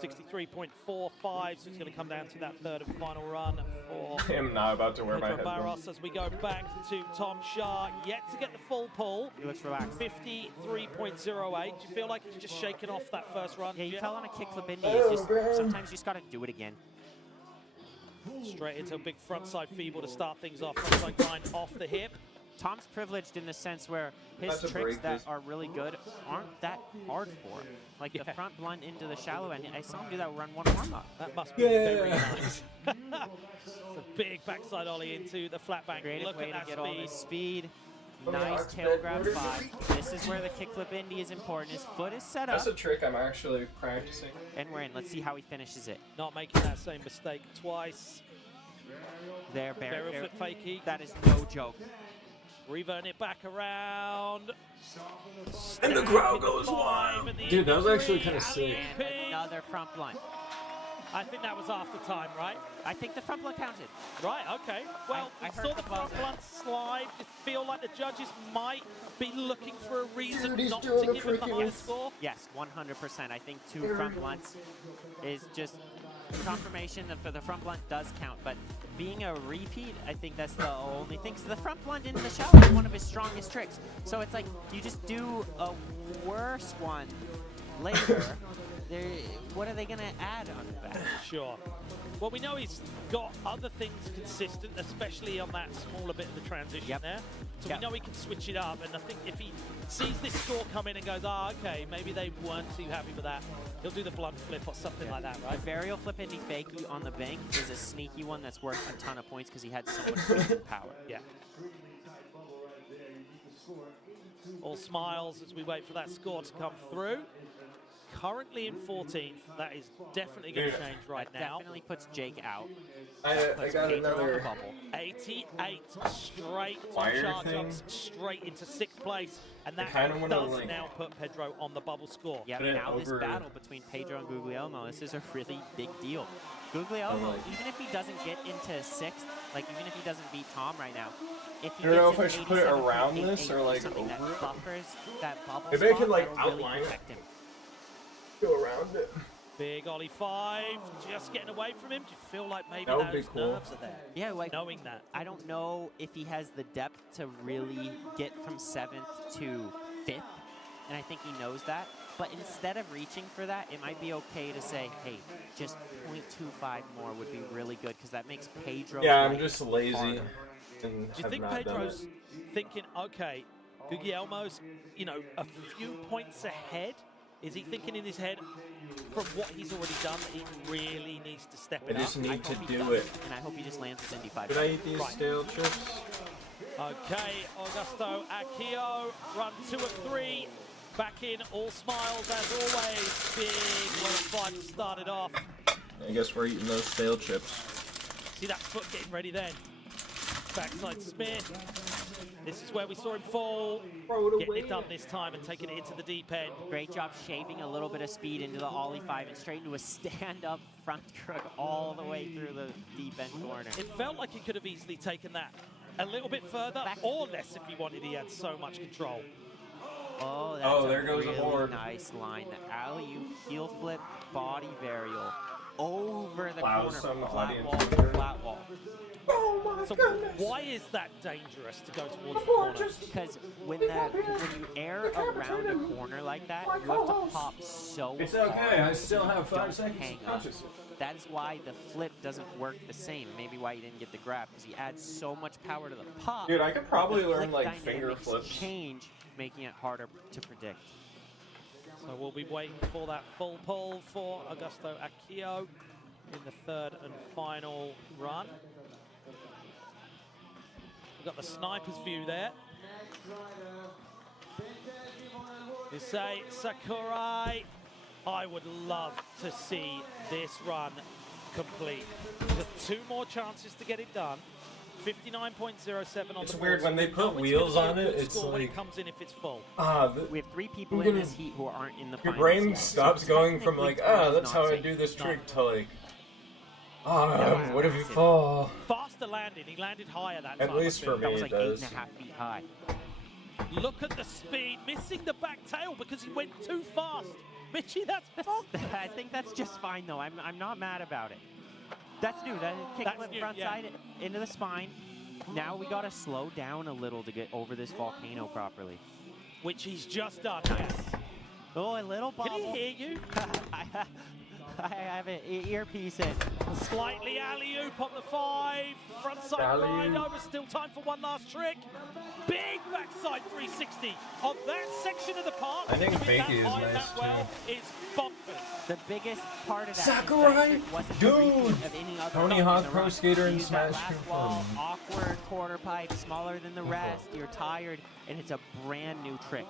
63.45, so it's going to come down to that third and final run for I'm not about to wear my Pedro headphones. Barros as we go back to Tom Shah, yet to get the full pull. He looks relaxed. 53.08. Do you feel like he's just shaking off that first run? Yeah, he fell on a kickflip indie. It's just, sometimes you just got to do it again. Straight into a big frontside feeble to start things off. Frontside grind off the hip. Tom's privileged in the sense where his tricks that are really good aren't that hard for him. Like the front blunt into the shallow end. I saw him do that run one arm up. That must be very nice. It's a big backside ollie into the flat bank. Creative Look way at that to get speed. all this speed. Nice tail grab 5. This is where the kickflip indie is important. His foot is set up. That's a trick I'm actually practicing. And we're in. Let's see how he finishes it. Not making that same mistake twice. There, Barrel flip fakie. That is no joke. Reverting it back around. And the crowd goes wild. Dude, that was actually kind of sick. And another front blunt. I think that was after time, right? I think the front blunt counted. Right, okay. Well, I we saw the front blunt slide. I feel like the judges might be looking for a reason not to give him the high score. Yes, 100%. I think 2 front blunts is just confirmation that for the front blunt does count, but being a repeat, I think that's the only thing. So the front blunt into the shell is one of his strongest tricks. So it's like you just do a worse one later. What are they going to add on the back? Sure. Well, we know he's got other things consistent, especially on that smaller bit of the transition there. So we know he can switch it up, and I think if he sees this score come in and goes, okay, maybe they weren't too happy with that, he'll do the blunt flip or something like that, right? The varial flip into fakie on the bank is a sneaky one that's worth a ton of points because he had so much power. Yeah. All smiles as we wait for that score to come through. Currently in 14th, that is definitely going to change right now. Definitely puts Jake out. I got another 88 straight chart jumps straight into 6th place, and that does now put Pedro on the bubble score. Yeah, now this battle between Pedro and Guglielmo, this is a really big deal. Guglielmo, even if he doesn't get into 6th, like even if he doesn't beat Tom right now, if he I don't know if I should put it around this or like over that buffers that bubble maybe I could like really outline it. Him. Go around it. Big Ollie 5, just getting away from him. Do you feel like maybe that would those be cool. nerves are there? Yeah, like knowing that. I don't know if he has the depth to really get from 7th to 5th, and I think he knows that. But instead of reaching for that, it might be okay to say, hey, just 0.25 more would be really good because that makes Pedro. Yeah, I'm just lazy. And do you think Pedro's thinking, okay, Guglielmo's, you know, a few points ahead? Is he thinking in his head, from what he's already done, that he really needs to step it up? I just need to do it. And I hope he just lands his Indy 5. Did I eat these stale chips? Okay, Augusto Akio, run 2 of 3. Back in, all smiles as always. Big well 5 to start it off. I guess we're eating those stale chips. See that foot getting ready then. Backside spin. This is where we saw him fall, getting it done this time and taking it into the deep end. Great job shaving a little bit of speed into the Ollie 5 and straight into a stand-up front crook all the way through the deep end corner. It felt like he could have easily taken that a little bit further or less if he wanted. He had so much control. Oh, that's there goes really a board. Nice line. The alley-oop, heel flip, body varial over the Wow, corner, some flat wall, audience flat wall. Oh my so goodness. Why is that dangerous to go towards the corner? Because when you air around a corner like that, you have to pop so It's hard. okay, I still have 5 Don't seconds hang of up. consciousness. That's why the flip doesn't work the same. Maybe why he didn't get the grab, because he adds so much power to the pop. Dude, I could probably the learn flip like finger dynamics flips. change, making it harder to predict. So we'll be waiting for that full pull for Augusto Akio in the 3rd and final run. We've got the sniper's view there. Issei Sakurai. I would love to see this run complete. There's 2 more chances to get it done. 59.07 on It's the weird board. when they put No, wheels gonna on be a it, good it's score when like it comes in if it's full. We have 3 people I'm in gonna- this heat who aren't in the your finals brain yet. stops So going from like, technically, that's how not I safe. do this No. trick to like, No, what if you it's fall? Faster landing. He landed higher that At time. I least feel. for That me was it like does. 8.5 feet high. Look at the speed, missing the back tail because he went too fast. Mitchie, that's bonkers. I think that's just fine though. I'm not mad about it. That's new. That kickflip new, front yeah. side into the spine. Now we gotta slow down a little to get over this volcano properly. Which he's just done. Nice. Oh, a little bubble. Can he hear you? I have an earpiece in. Slightly alley-oop on the 5. Frontside grind over. Still time for one last trick. Big backside 360 on that section of the park. I think Doing that fakie is high, nice, that well, is bonkers. The biggest part of that Sakurai? is that wasn't Dude! a repeat of any other Tony run Hawk in the Pro run. Skater You and use that Smash last Two wall, Fun. awkward quarter pipe, smaller than the rest. You're tired, and it's a brand new trick.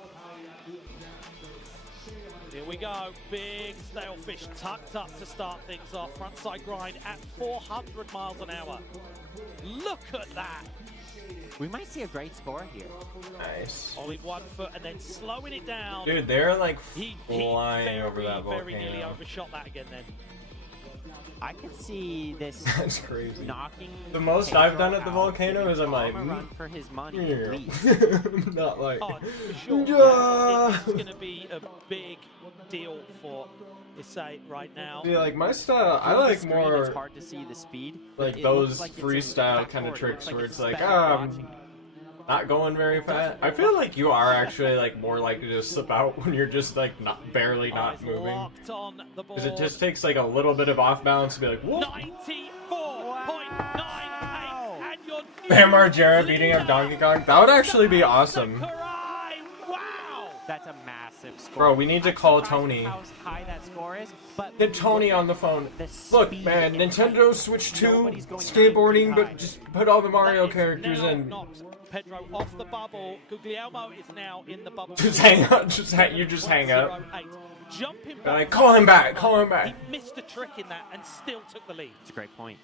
Here we go. Big snailfish tucked up to start things off. Frontside grind at 400 miles an hour. Look at that. We might see a great score here. Nice. Ollie 1 foot and then slowing it down. Dude, they're like He flying very, over that volcano. very nearly overshot that again then. I could see this That's crazy. knocking. The most I've done at the volcano is I'm like, run for his money. not like. Oh, for sure. Yeah, it's going to be a big deal for Issei right now. Yeah, like my style, I like more. It's hard to see the speed. Like those freestyle kind of tricks where it's like, not going very fast. I feel like you are actually like more likely to slip out when you're just like barely not moving. Because it just takes like a little bit of off balance to be like, whoop. 94.98, and you're Bam Margera beating up Donkey Kong. That would actually be awesome. Wow! That's a massive score. Bro, we need to call Tony. How high that score is, but Get Tony on the phone. Look, man, Nintendo Switch 2, skateboarding, but just put all the Mario characters in. Pedro off the bubble. Guglielmo is now in the bubble. Just hang up. You just hang up. Jumping back. Like, call him back. Call him back. He missed a trick in that and still took the lead. It's a great point.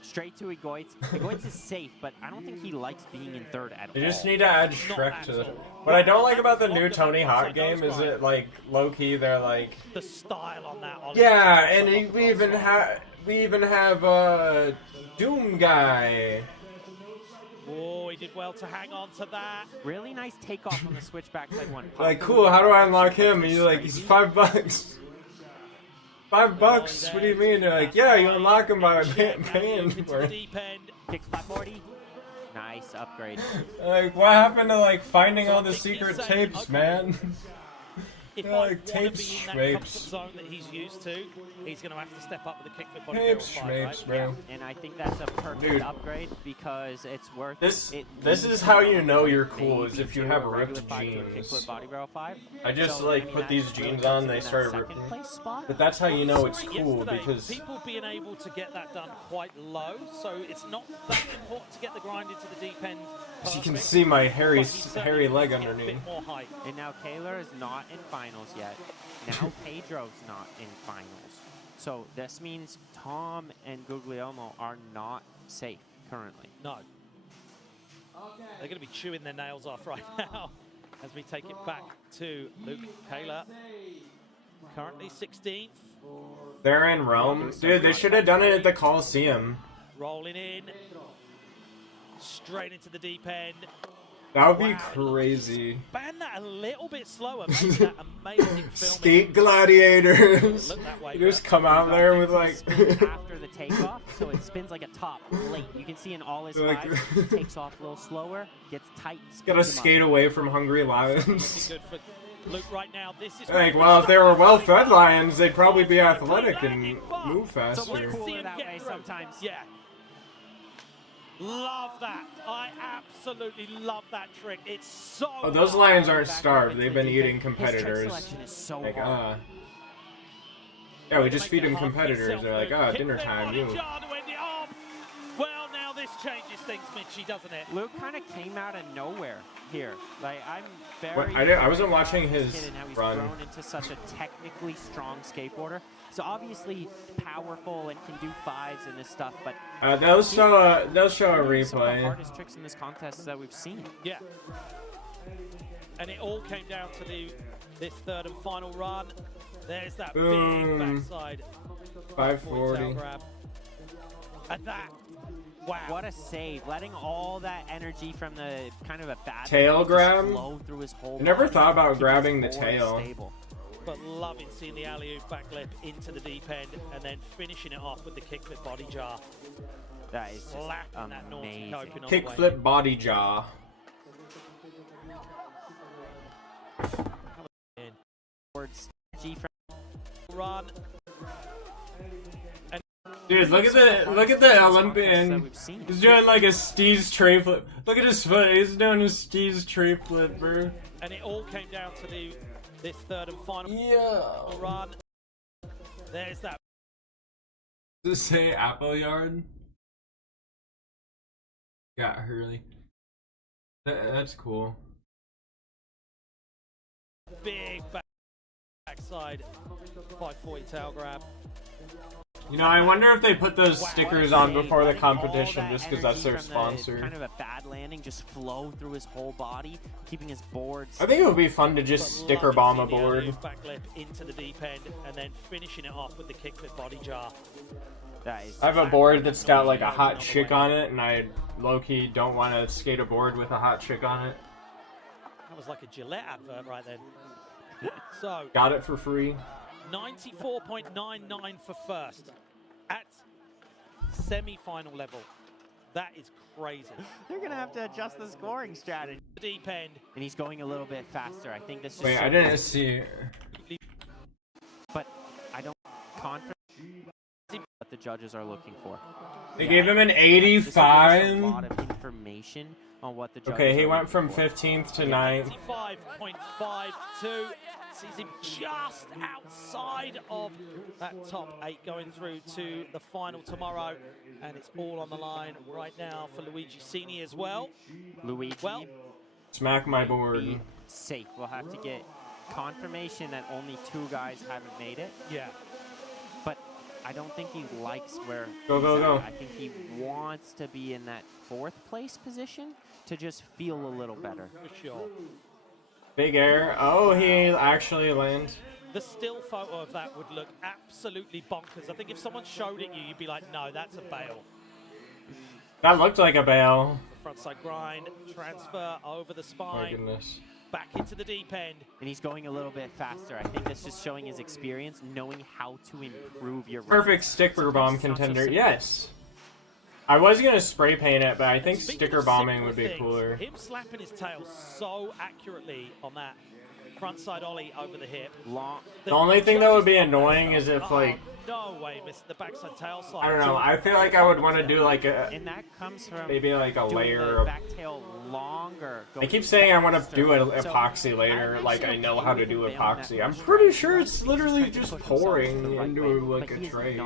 Straight to Egoitz. Egoitz is safe, but I don't think he likes being in third at all. You just need to add Shrek to it. What I don't like about the new Tony Hawk game is it, like, low-key, they're like... The style on that. Yeah, and we even have, Doom Guy. Oh, he did well to hang on to that. Really nice takeoff on the switch backside one. Like, cool, how do I unlock him? And you're like, he's $5. $5? What do you mean? They're like, yeah, you unlock him by paying for it. Kick 540. Nice upgrade. Like, what happened to, like, finding all the secret tapes, man? If They're I like, want to tapes, be in that schmapes. comfort zone that he's used to, he's going to have to step up with the kickflip body Tapes, barrel five, schmapes, right? bro. And I think that's a perfect Dude. upgrade because it's worth This it. is how you know you're cool, is if you have a regular ripped 5 to a jeans. kickflip body barrel 5. I just, So, like, I mean, put that these really jeans puts on, him they in that started second ripping. place spot. But that's how you know it's Yesterday, cool, because... people being able to get that done quite low, so it's not that important to get the grind into the deep end. You can see my hairy leg A bit underneath. more height. And now Kaylor is not in finals yet. Now Pedro's not in finals. So this means Tom and Guglielmo are not safe currently. No. They're going to be chewing their nails off right now as we take it back to Luke Kaylor. Currently 16th. They're in Rome. Dude, they should have done it at the Coliseum. Rolling in. Straight into the deep end. That would be crazy. Ban that a little bit slower. Make that amazing filming. Skate gladiators. Look that way, You just but- come out there with like... After the takeoff, so it spins like a top late. You can see in all his Like- fives, he takes off a little slower, gets tight, Gotta spins him skate up. away from hungry lions. Good for Luke right now. This is Like, well, if they were well-fed lions, they'd probably be athletic and move faster. Cooler that way sometimes. Yeah. Love that. I absolutely love that trick. It's so Oh, those hard. lions aren't Back starved. into They've the been deep end. eating His trick competitors. selection is so Like, hard. yeah, we just Make feed it them hard for competitors. yourself, They're like, Luke. ah, Kick dinner them time, on you. each other to end it off. Well, now this changes things, Mitchie, doesn't it? Luke kind of came out of nowhere here. Like, I'm What, very... I wasn't watching proud of his this kid and how he's run. grown into such a technically strong skateboarder. So obviously powerful and can do fives and this stuff, but They'll show a some of the replay. hardest tricks in this contest that we've seen. Yeah. And it all came down to this third and final run. There's that Boom. big backside. 540. tail grab. And that. Wow. What a save. Letting all that energy from the kind of a bad Tail just grab? flow through his whole I never body, thought about keep his grabbing the core tail. stable. But loving seeing the alley-oop backlip into the deep end and then finishing it off with the kickflip body jar. That is just Slapping that naughty amazing. coping all the way. Kickflip body jaw. Words G from Run. Dude, look at the Olympian. that we've seen. He's doing like a Steve's tray flip. Look at his foot. He's doing a Steve's tray flip, bro. And it all came down to this third and final Yeah. run. There's that Does it say Appleyard? Yeah, Hurley. That's cool. big backside 540 tail grab. You know, I wonder if they put those stickers on before the competition just because that's their sponsor. Kind of a bad landing, just flow through his whole body, keeping his board. I think it would be fun to just sticker bomb a board. Backlip into the deep end and then finishing it off with the kickflip body jar. I have a board that's got like a hot chick on it, and I low-key don't want to skate a board with a hot chick on it. That was like a Gillette advert right then. So got it for free. 94.99 for first at semi-final level. That is crazy. They're gonna have to adjust the scoring strategy. Deep end, and he's going a little bit faster. I think this. Wait, I didn't see. But I don't confident what the judges are looking for. They gave him an 85. A lot of information on what the judges okay, he went from 15th to 9th. 85.52. Sees him just outside of that top 8 going through to the final tomorrow. And it's all on the line right now for Luigi Cini as well. Luigi, well, smack my board. Safe. We'll have to get confirmation that only 2 guys haven't made it. Yeah. But I don't think he likes where go. I think he wants to be in that 4th place position to just feel a little better. For sure. Big air. Oh, he actually lands. The still photo of that would look absolutely bonkers. I think if someone showed it you, you'd be like, no, that's a bail. That looked like a bail. Frontside grind, transfer over the spine. My goodness. Back into the deep end. And he's going a little bit faster. I think that's just showing his experience, knowing how to improve your perfect sticker bomb contender. Yes. I was going to spray paint it, but I think sticker bombing would be cooler. Him slapping his tail so accurately on that frontside ollie over the hip. The only thing that would be annoying is if, like... No way, missed the backside tail slide. I don't know. I feel like I would want to do, like, a... And that comes from maybe, like, a layer of... back tail longer. I keep saying I want to do an epoxy later, like I know how to do epoxy. I'm pretty sure it's literally just pouring into, like, a tray.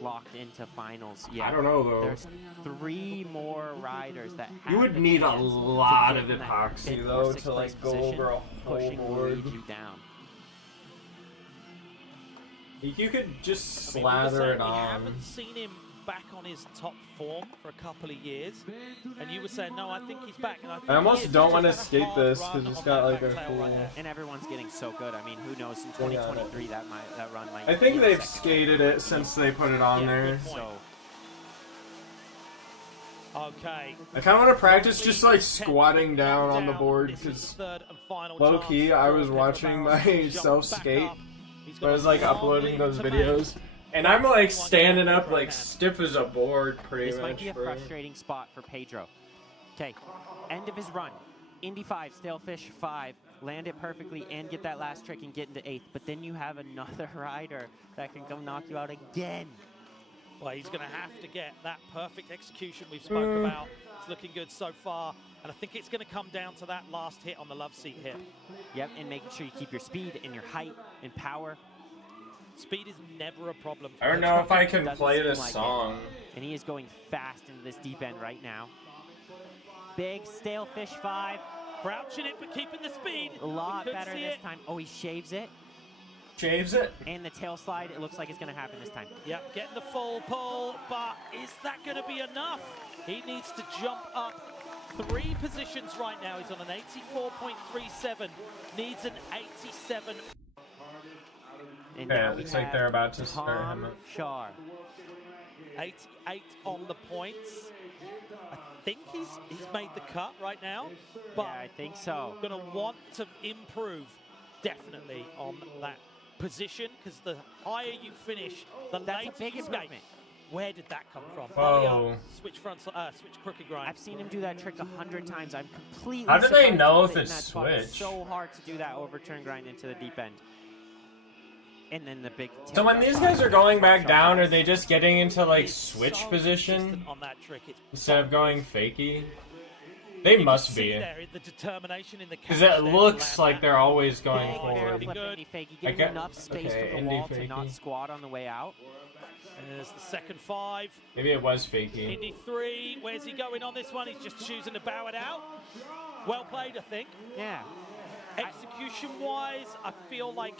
Locked into finals. Yeah. I don't know though. There's 3 more riders that have you would need a lot of epoxy though to like go over a whole board. You down. You could just slather it on. We haven't seen him back on his top form for a couple of years, and you were saying no, I think he's back. And I almost don't want to skate this because it's got like a cool. And everyone's getting so good. I mean, who knows? In 2023, that run might. I think they've skated it since they put it on there. So. Okay. I kind of want to practice just like squatting down on the board because low key I was watching myself skate. I was like uploading those videos. And I'm like standing up like stiff as a board pretty much. This might be a frustrating spot for Pedro. Okay, end of his run. Indy 5, Stalefish 5. Land it perfectly and get that last trick and get into 8th. But then you have another rider that can come knock you out again. Well, he's going to have to get that perfect execution we've spoke about. It's looking good so far. And I think it's going to come down to that last hit on the love seat hip. Yep, and making sure you keep your speed and your height and power. Speed is never a problem. I don't know if I can play this song. And he is going fast into this deep end right now. Big Stalefish 5. Crouching it, but keeping the speed. A lot better this time. Oh, he shaves it. Shaves it. And the tail slide, it looks like it's going to happen this time. Yep, getting the full pull, but is that going to be enough? He needs to jump up 3 positions right now. He's on an 84.37. Needs an 87. And yeah, it's like they're about to start him. Char. 88 on the points. I think he's made the cut right now. But yeah, I think so. Going to want to improve definitely on that position because the higher you finish, the later a big you improvement. skate. Where did that come from? Oh. Switch front, switch crooked grind. I've seen him do that trick 100 times. I'm completely. How do they know if it's switch? It's so hard to do that overturn grind into the deep end. And then the big. So when these guys are going back down, are they just getting into like switch position on that trick. Instead of going fakie? They must be. Because it looks like they're always going forward. Get enough space for the wall to not squat on the way out. There's the second 5. Maybe it was fakie. Indy 3. Where's he going on this one? He's just choosing to bow it out. Well played, I think. Yeah. Execution-wise, I feel like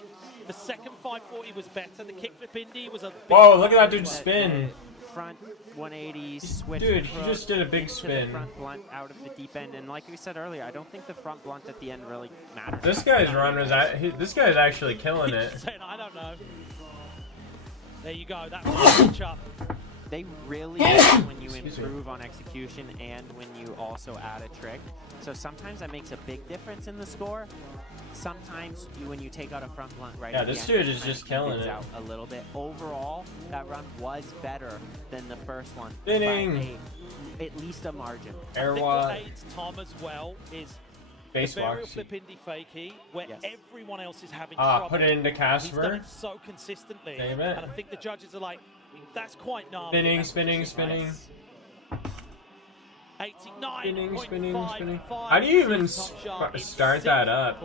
the second 540 was better. The kickflip indie was a bit Whoa, look at that dude spin. Front 180 switch. Dude, he just did a big into spin. The front blunt out of the deep end, and like we said earlier, I don't think the front blunt at the end really matters. This guy's run was this guy's actually killing it. I don't know. There you go. That was up. They really when you improve on execution and when you also add a trick. So sometimes that makes a big difference in the score. Sometimes when you take out a front blunt right. Yeah, this dude is just killing it. Out a little bit. Overall, that run was better than the first one. Spinning. By at least a margin. Air I think walk. what aids Tom as well is Base the walk. varial flip indie fakie, where everyone else is having Ah, trouble. put it into He's done Casper. it so consistently. Damn it. And I think the judges are like, that's quite gnarly. Spinning, spinning, spinning. 89.55. Spinning. How do you even start that up?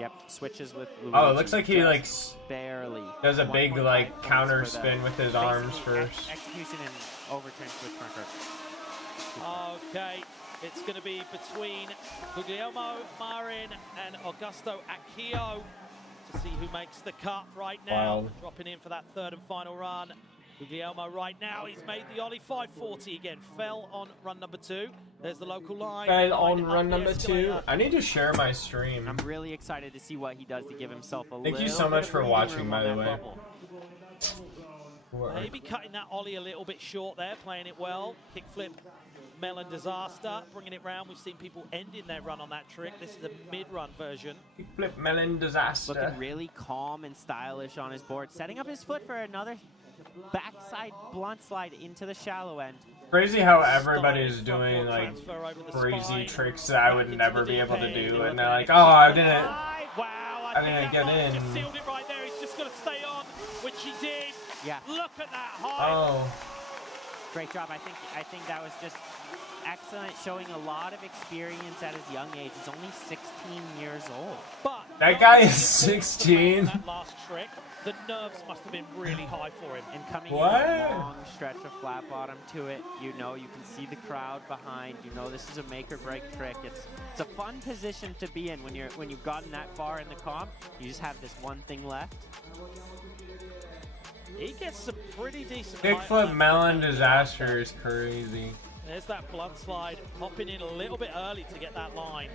Yep, switches with Luigi. Oh, it looks like he like barely does a big 1.5 like points counter for spin with his basically arms first. Execution and overturn switch front. Okay, it's going to be between Guglielmo Marin and Augusto Accio to see who makes the cut right now. Wow. Dropping in for that third and final run. Guglielmo right now, he's made the Ollie 540 again. Fell on run number 2. There's the local line. Fell on run Up the number 2. escalator. I need to share my stream. I'm really excited to see what he does to give himself a little. Thank you so much for watching, by the way. Maybe cutting that Ollie a little bit short there, playing it well. Kickflip, melon disaster, bringing it round. We've seen people ending their run on that trick. This is a mid-run version. Flip melon disaster. Looking really calm and stylish on his board, setting up his foot for another backside blunt slide into the shallow end. Crazy how everybody's doing like crazy tricks that I would never be able to do, and they're like, "Oh, I didn't get in." Just sealed it right there. He's just got to stay on, which he did. Yeah. Look at that high. Oh. Great job. I think that was just excellent, showing a lot of experience at his young age. He's only 16 years old. But That guy is 16. That last trick, the nerves must have been really high for him. And coming in a long stretch of flat bottom to it, you know, you can see the crowd behind. You know, this is a make or break trick. It's a fun position to be in when you've gotten that far in the comp. You just have this one thing left. He gets some pretty decent. Kickflip melon disaster is crazy. There's that blunt slide, hopping in a little bit early to get that line.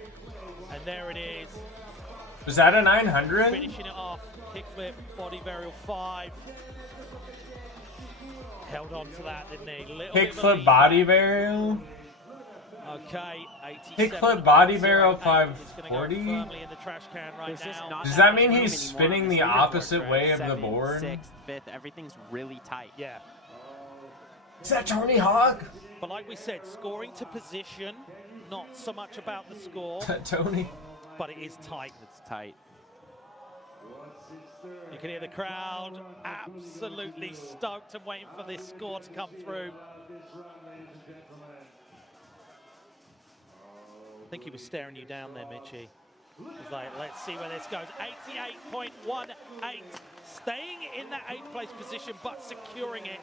And there it is. Was that a 900? Finishing it off. Kickflip, body varial 5. Held on to that, didn't he? Kickflip body varial? Okay, Kickflip body barrel 540. Firmly in the trash can right now. Does that mean he's spinning the opposite way of the board? 7th, 6th, 5th, everything's really tight. Yeah. Is that Tony Hawk? But like we said, scoring to position, not so much about the score. Tony. But it is tight. It's tight. You can hear the crowd absolutely stoked and waiting for this score to come through. I think he was staring you down there, Mitchie. He's like, let's see where this goes. 88.18. Staying in that 8th place position, but securing it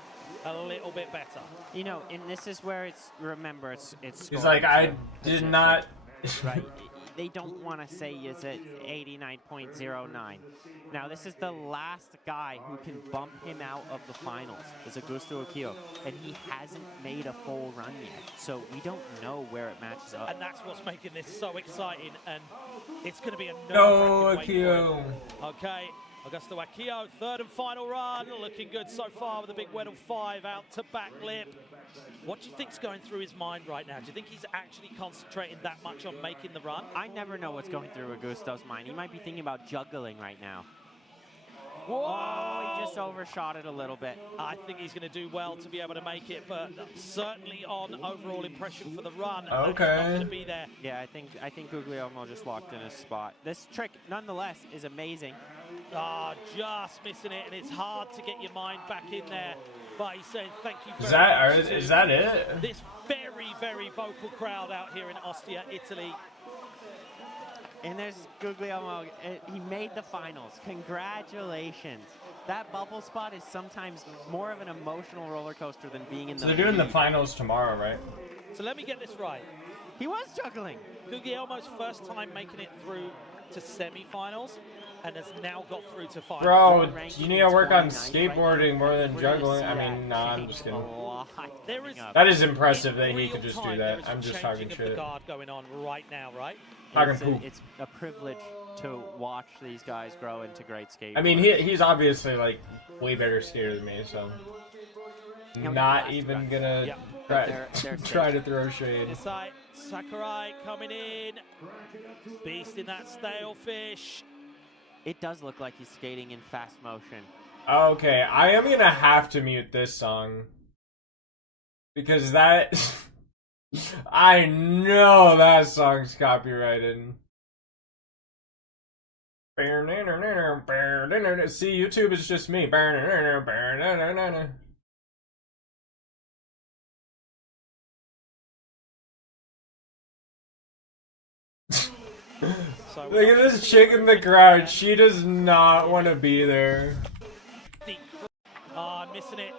a little bit better. You know, and this is where it's, remember, it's He's like, I did not. Right. They don't want to say is it 89.09. Now, this is the last guy who can bump him out of the finals, is Augusto Accio, and he hasn't made a full run yet. So we don't know where it matches up. And that's what's making this so exciting, and it's going to be a No, Accio. Okay, Augusto Accio, 3rd and final run, looking good so far with a big Weddle 5 out to back lip. What do you think's going through his mind right now? Do you think he's actually concentrating that much on making the run? I never know what's going through Augusto's mind. He might be thinking about juggling right now. Whoa! Oh, he just overshot it a little bit. I think he's going to do well to be able to make it, but certainly on overall impression for the run. Okay. To be there. Yeah, I think Guglielmo just locked in his spot. This trick, nonetheless, is amazing. Ah, just missing it, and it's hard to get your mind back in there. But he's saying thank you very much. Is that it? This very, very vocal crowd out here in Ostia, Italy. And there's Guglielmo. He made the finals. Congratulations. That bubble spot is sometimes more of an emotional roller coaster than being in the. So they're doing the finals tomorrow, right? So let me get this right. He was juggling. Guglielmo's first time making it through to semifinals and has now got through to finals. Bro, you need to work on skateboarding more than juggling. I mean, nah, I'm just kidding. That is impressive that he could just do that. I'm just talking shit. Going on right now, right? It's a privilege to watch these guys grow into great skaters. I mean, he's obviously like way better skater than me, so not even gonna try to throw shade. This side, Sakurai coming in, beast in that stale fish. It does look like he's skating in fast motion. Okay, I am gonna have to mute this song because that I know that song's copyrighted. See, YouTube is just me. Look at this chick in the crowd. She does not want to be there. I'm missing it.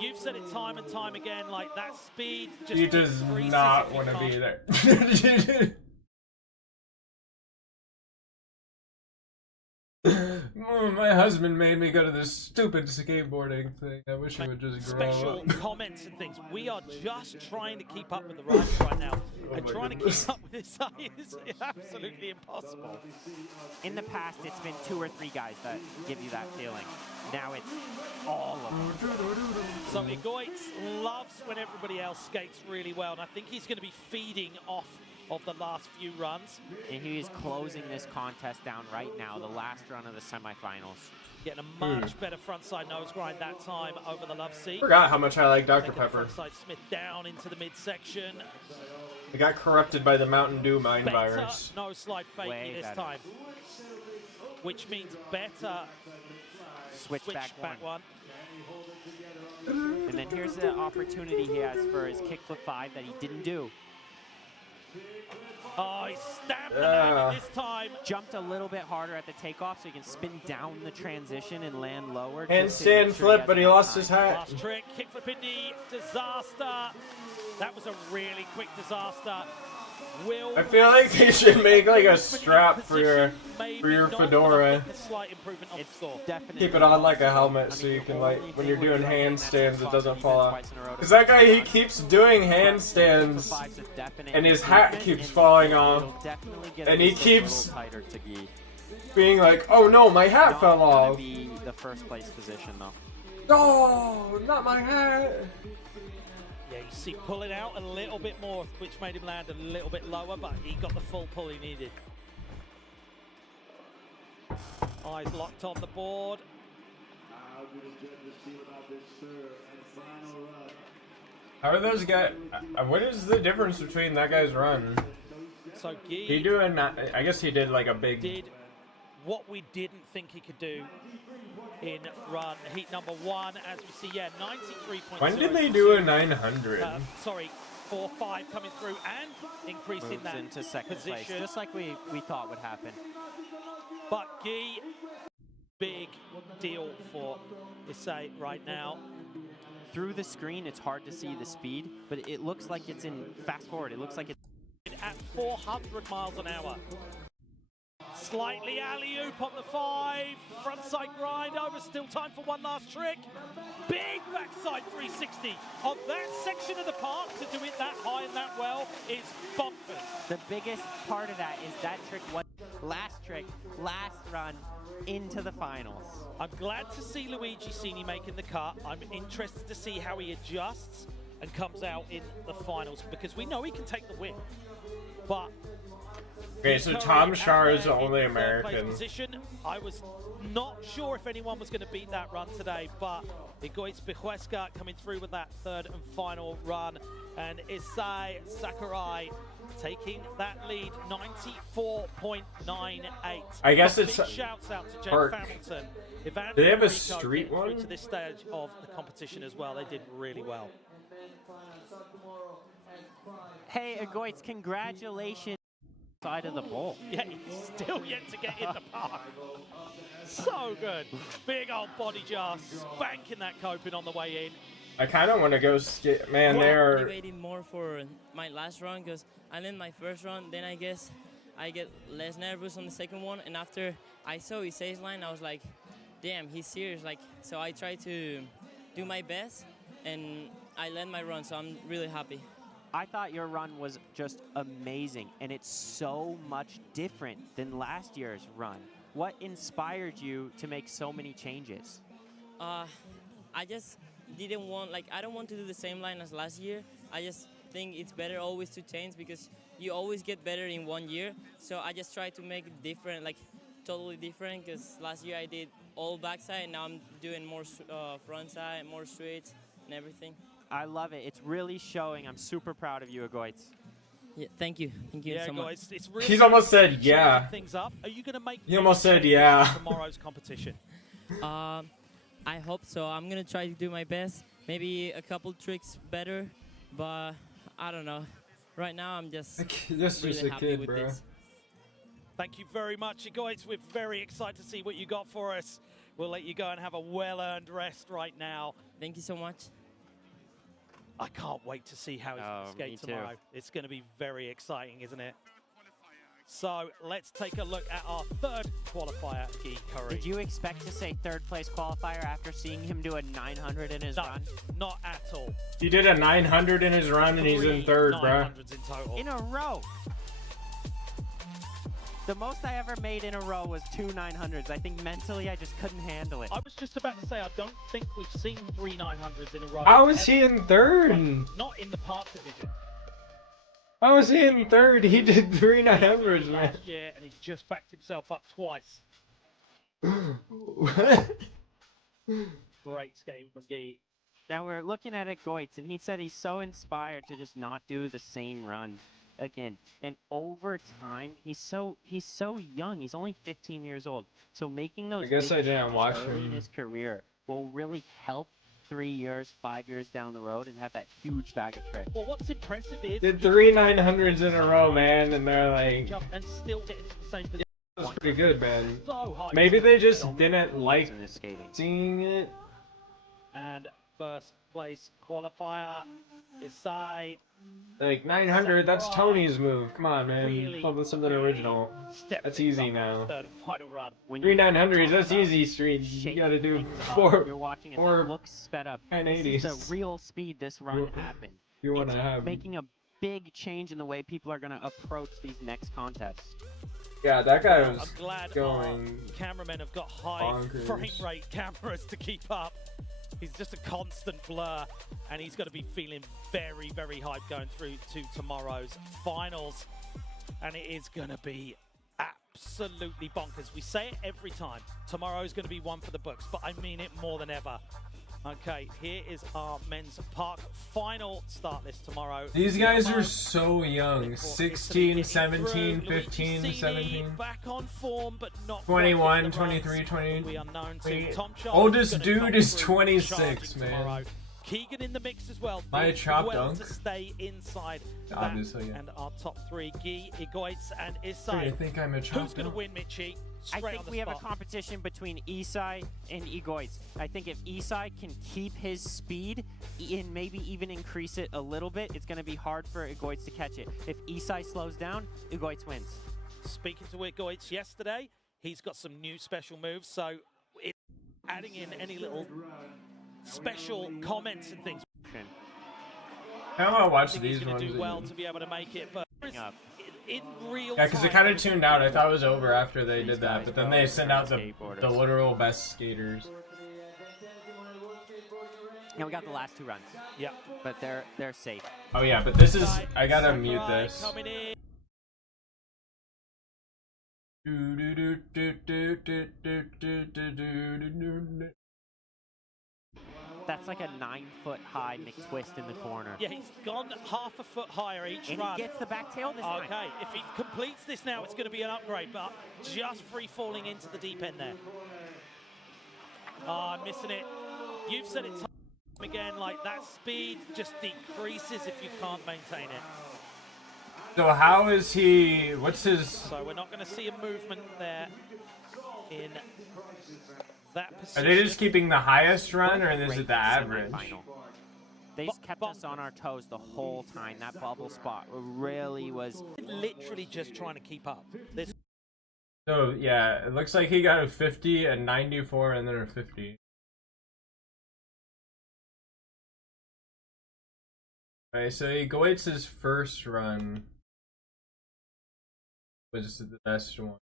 You've said it time and time again, like that speed just she does not want to be there. My husband made me go to this stupid skateboarding thing. I wish he would just grow Special up. comments and things. We are just trying to keep up with the riders right now. And trying to keep up with this is absolutely impossible. In the past, it's been 2 or 3 guys that give you that feeling. Now it's all of them. So Igoitz loves when everybody else skates really well. And I think he's going to be feeding off of the last few runs. And he is closing this contest down right now, the last run of the semifinals. Getting a much better frontside nose grind that time over the love seat. Forgot how much I like Dr. Pepper. Frontside Smith down into the midsection. I got corrupted by the Mountain Dew mind virus. No slide fakey this time. Which means better switchback one. And then here's the opportunity he has for his kickflip 5 that he didn't do. Oh, he stabbed the landing this time. Jumped a little bit harder at the takeoff so he can spin down the transition and land lower. Handstand flip, but he lost his hat. Last trick, kickflip indie, disaster. That was a really quick disaster. I feel like they should make like a strap for your fedora. Keep it on like a helmet so you can like when you're doing handstands it doesn't fall off. Cause that guy he keeps doing handstands and his hat keeps falling off, and he keeps being like, "Oh no, my hat fell off." The first place position though. Oh, not my hat. Yeah, you see pulling out a little bit more, which made him land a little bit lower, but he got the full pull he needed. Eyes locked on the board. How are those guys? What is the difference between that guy's run? So he doing? I guess he did like a big. Did what we didn't think he could do in run heat number 1, as we see, 93.2. When did they do a 900? Sorry, 4.5 coming through and increasing that into second position. Place, just like we thought would happen. But Guy, big deal for Issei right now. Through the screen, it's hard to see the speed, but it looks like it's in fast forward. It looks like it's at 400 miles an hour. Slightly alley-oop on the 5, frontside grind over, still time for one last trick. Big backside 360 on that section of the park. To do it that high and that well is bonkers. The biggest part of that is that trick, last run into the finals. I'm glad to see Luigi Cini making the cut. I'm interested to see how he adjusts and comes out in the finals, because we know he can take the win. But okay, so Tom Shar is the only American. I was not sure if anyone was going to beat that run today, but Igoitz Bihuesca coming through with that third and final run, and Issei Sakurai taking that lead, 94.98. I guess it's big shouts out to Jake Hamilton. Do they have a street one? To this stage of the competition as well, they did really well. Hey, Igoitz, congratulations. Side of the bowl. Yeah, he's still yet to get in the park. So good. Big old body jar, spanking that coping on the way in. I kind of want to go skate. Man, they're waiting more for my last run, because I did my first run. Then I guess I get less nervous on the second one. And after I saw his ace line, I was like, damn, he's serious. Like, so I tried to do my best, and I led my run, so I'm really happy. I thought your run was just amazing, and it's so much different than last year's run. What inspired you to make so many changes? I just didn't want, like, I don't want to do the same line as last year. I just think it's better always to change because you always get better in 1 year. So I just try to make it different, like totally different, because last year I did all backside, and now I'm doing more front side, more straight and everything. I love it. It's really showing. I'm super proud of you, Egoitz. Yeah, thank you so much. It's really He's almost said yeah. Things up. Are you going to make He almost said yeah. tomorrow's competition? I hope so. I'm gonna try to do my best. Maybe a couple tricks better, but I don't know. Right now, I'm just This really is a happy kid, with bro. this. Thank you very much, guys. We're very excited to see what you got for us. We'll let you go and have a well-earned rest right now. Thank you so much. I can't wait to see how he skates tomorrow. It's going to be very exciting, isn't it? So let's take a look at our third qualifier, Guy Curry. Did you expect to say third place qualifier after seeing him do a 900 in his run? Not at all. He did a 900 in his run, and he's in third, bro. 900s in total. In a row. The most I ever made in a row was 2 900s. I think mentally I just couldn't handle it. I was just about to say, I don't think we've seen 3 900s in a row. How is he in third? Not in the park division. How is he in third? He did 3 900s, man. Last year, and he's just backed himself up twice. What? Great skate from Guy. Now we're looking at Egoitz, and he said he's so inspired to just not do the same run again. And over time, he's so young. He's only 15 years old. So making those I guess I big didn't changes watch early in him. his career will really help 3 years, 5 years down the road and have that huge bag of tricks. Well, what's impressive is Did 3 900s in a row, man, and they're like, jump and still get into the same position. that's pretty good, man. So high. Maybe they just didn't like in his skating. seeing it. And first place qualifier is side. Like 900, that's Tony's move. Come on, man. Really, Come up with something original. That's easy now. Third and final run. When 3 you 900s, that's easy, Street. You gotta do you're watching it, four it looks sped up. 1080s. This is the real speed this run happened. You wanna It's have. making a big change in the way people are going to approach these next contests. Yeah, that guy I'm was glad going. our cameramen have got high bonkers. frame rate cameras to keep up. He's just a constant blur, and he's going to be feeling very, very hyped going through to tomorrow's finals. And it is going to be absolutely bonkers. We say it every time. Tomorrow's going to be one for the books, but I mean it more than ever. Okay, here is our men's park final start list tomorrow. These guys are so young. 16, 17, 15, 17. Back on form, but not 21, 23, 20. We are known to Tom Charles Oldest gonna dude come is through 26, charging man. tomorrow. Keegan in the mix as well. By a Doing chop well dunk. to stay inside that. Obviously, yeah. And our top three, Guy, Egoitz, and I Isai. think I'm a chop Who's going to dunk. win, Mitchie? I Straight think on the we have a spot. competition between Isai and Egoitz. I think if Isai can keep his speed and maybe even increase it a little bit, it's going to be hard for Egoitz to catch it. If Isai slows down, Egoitz wins. Speaking to Egoitz yesterday, he's got some new special moves, so it's adding in any little special comments and things. I want to watch He's these going ones. to do well again. to be able to make it, but in real Yeah, because it time, kind of tuned out. I thought it was over after they did that, but then they sent out the literal best skaters. Now we got the last two runs. Yeah. But they're safe. Oh yeah, but this is. I gotta mute Sakurai this. coming in. That's like a 9-foot high McTwist in the corner. Yeah, he's gone half a foot higher each And run. he gets the back tail this time. Okay, if he completes this now, it's going to be an upgrade, but just free falling into the deep end there. Ah, missing it. You've said it time again, like that speed just decreases if you can't maintain it. So how is he? What's his? So we're not going to see a movement there in that Are position. they just keeping the highest run, or is it the average? Semi-final. They kept us on our toes the whole time. That bubble spot really was... Literally just trying to keep up. So, yeah, it looks like he got a 50, a 94, and then a 50. Okay, so he Goitz's his first run was the best one.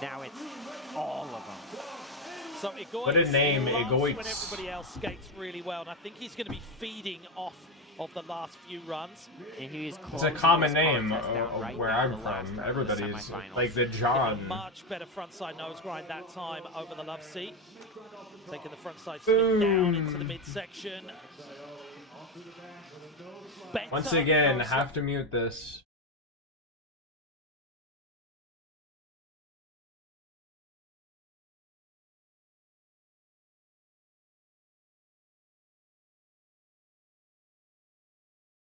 Now it's all of them. So Egoitz, What a name, when Egoitz. everybody else skates really well, and I think he's going to be feeding off of the last few runs. And he's It's a common name where I'm from. Everybody's like the John. Much better frontside nose grind that time over the love seat. Taking the frontside stick down into the midsection. Once again, have to mute this.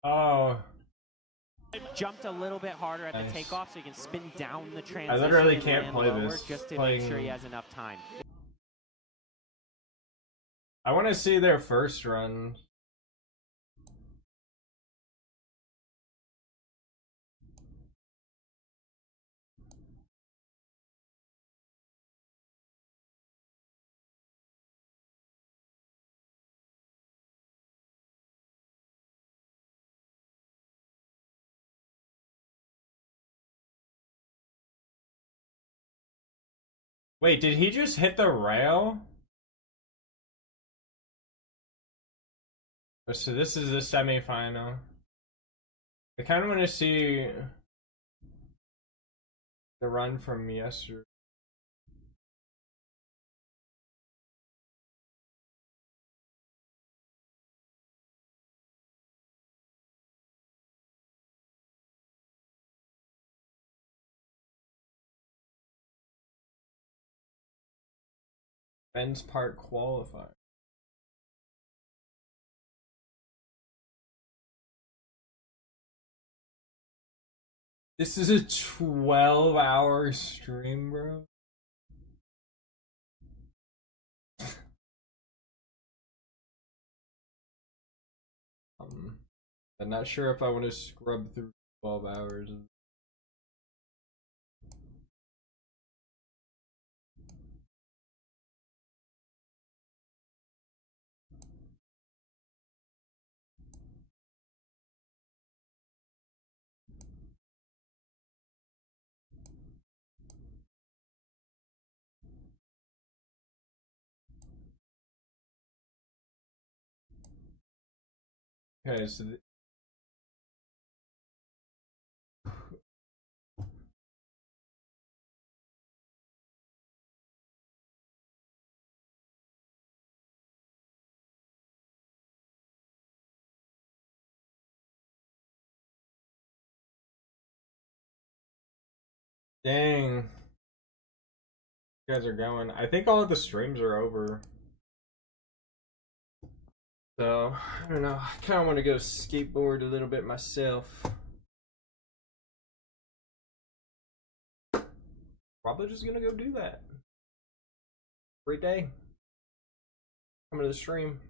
Oh. Jumped a little bit harder at the takeoff so he can spin down the transition. I literally and can't land play lower this. just to make sure he has enough time. I want to see their first run. Wait, did he just hit the rail? So this is the semifinal. I kind of want to see the run from yesterday. Ben's Park qualified. This is a 12-hour stream, bro. I'm not sure if I want to scrub through 12 hours. Okay, so dang. You guys are going. I think all of the streams are over. So, I don't know. I kind of want to go skateboard a little bit myself. Probably just gonna go do that. Great day. Coming to the stream.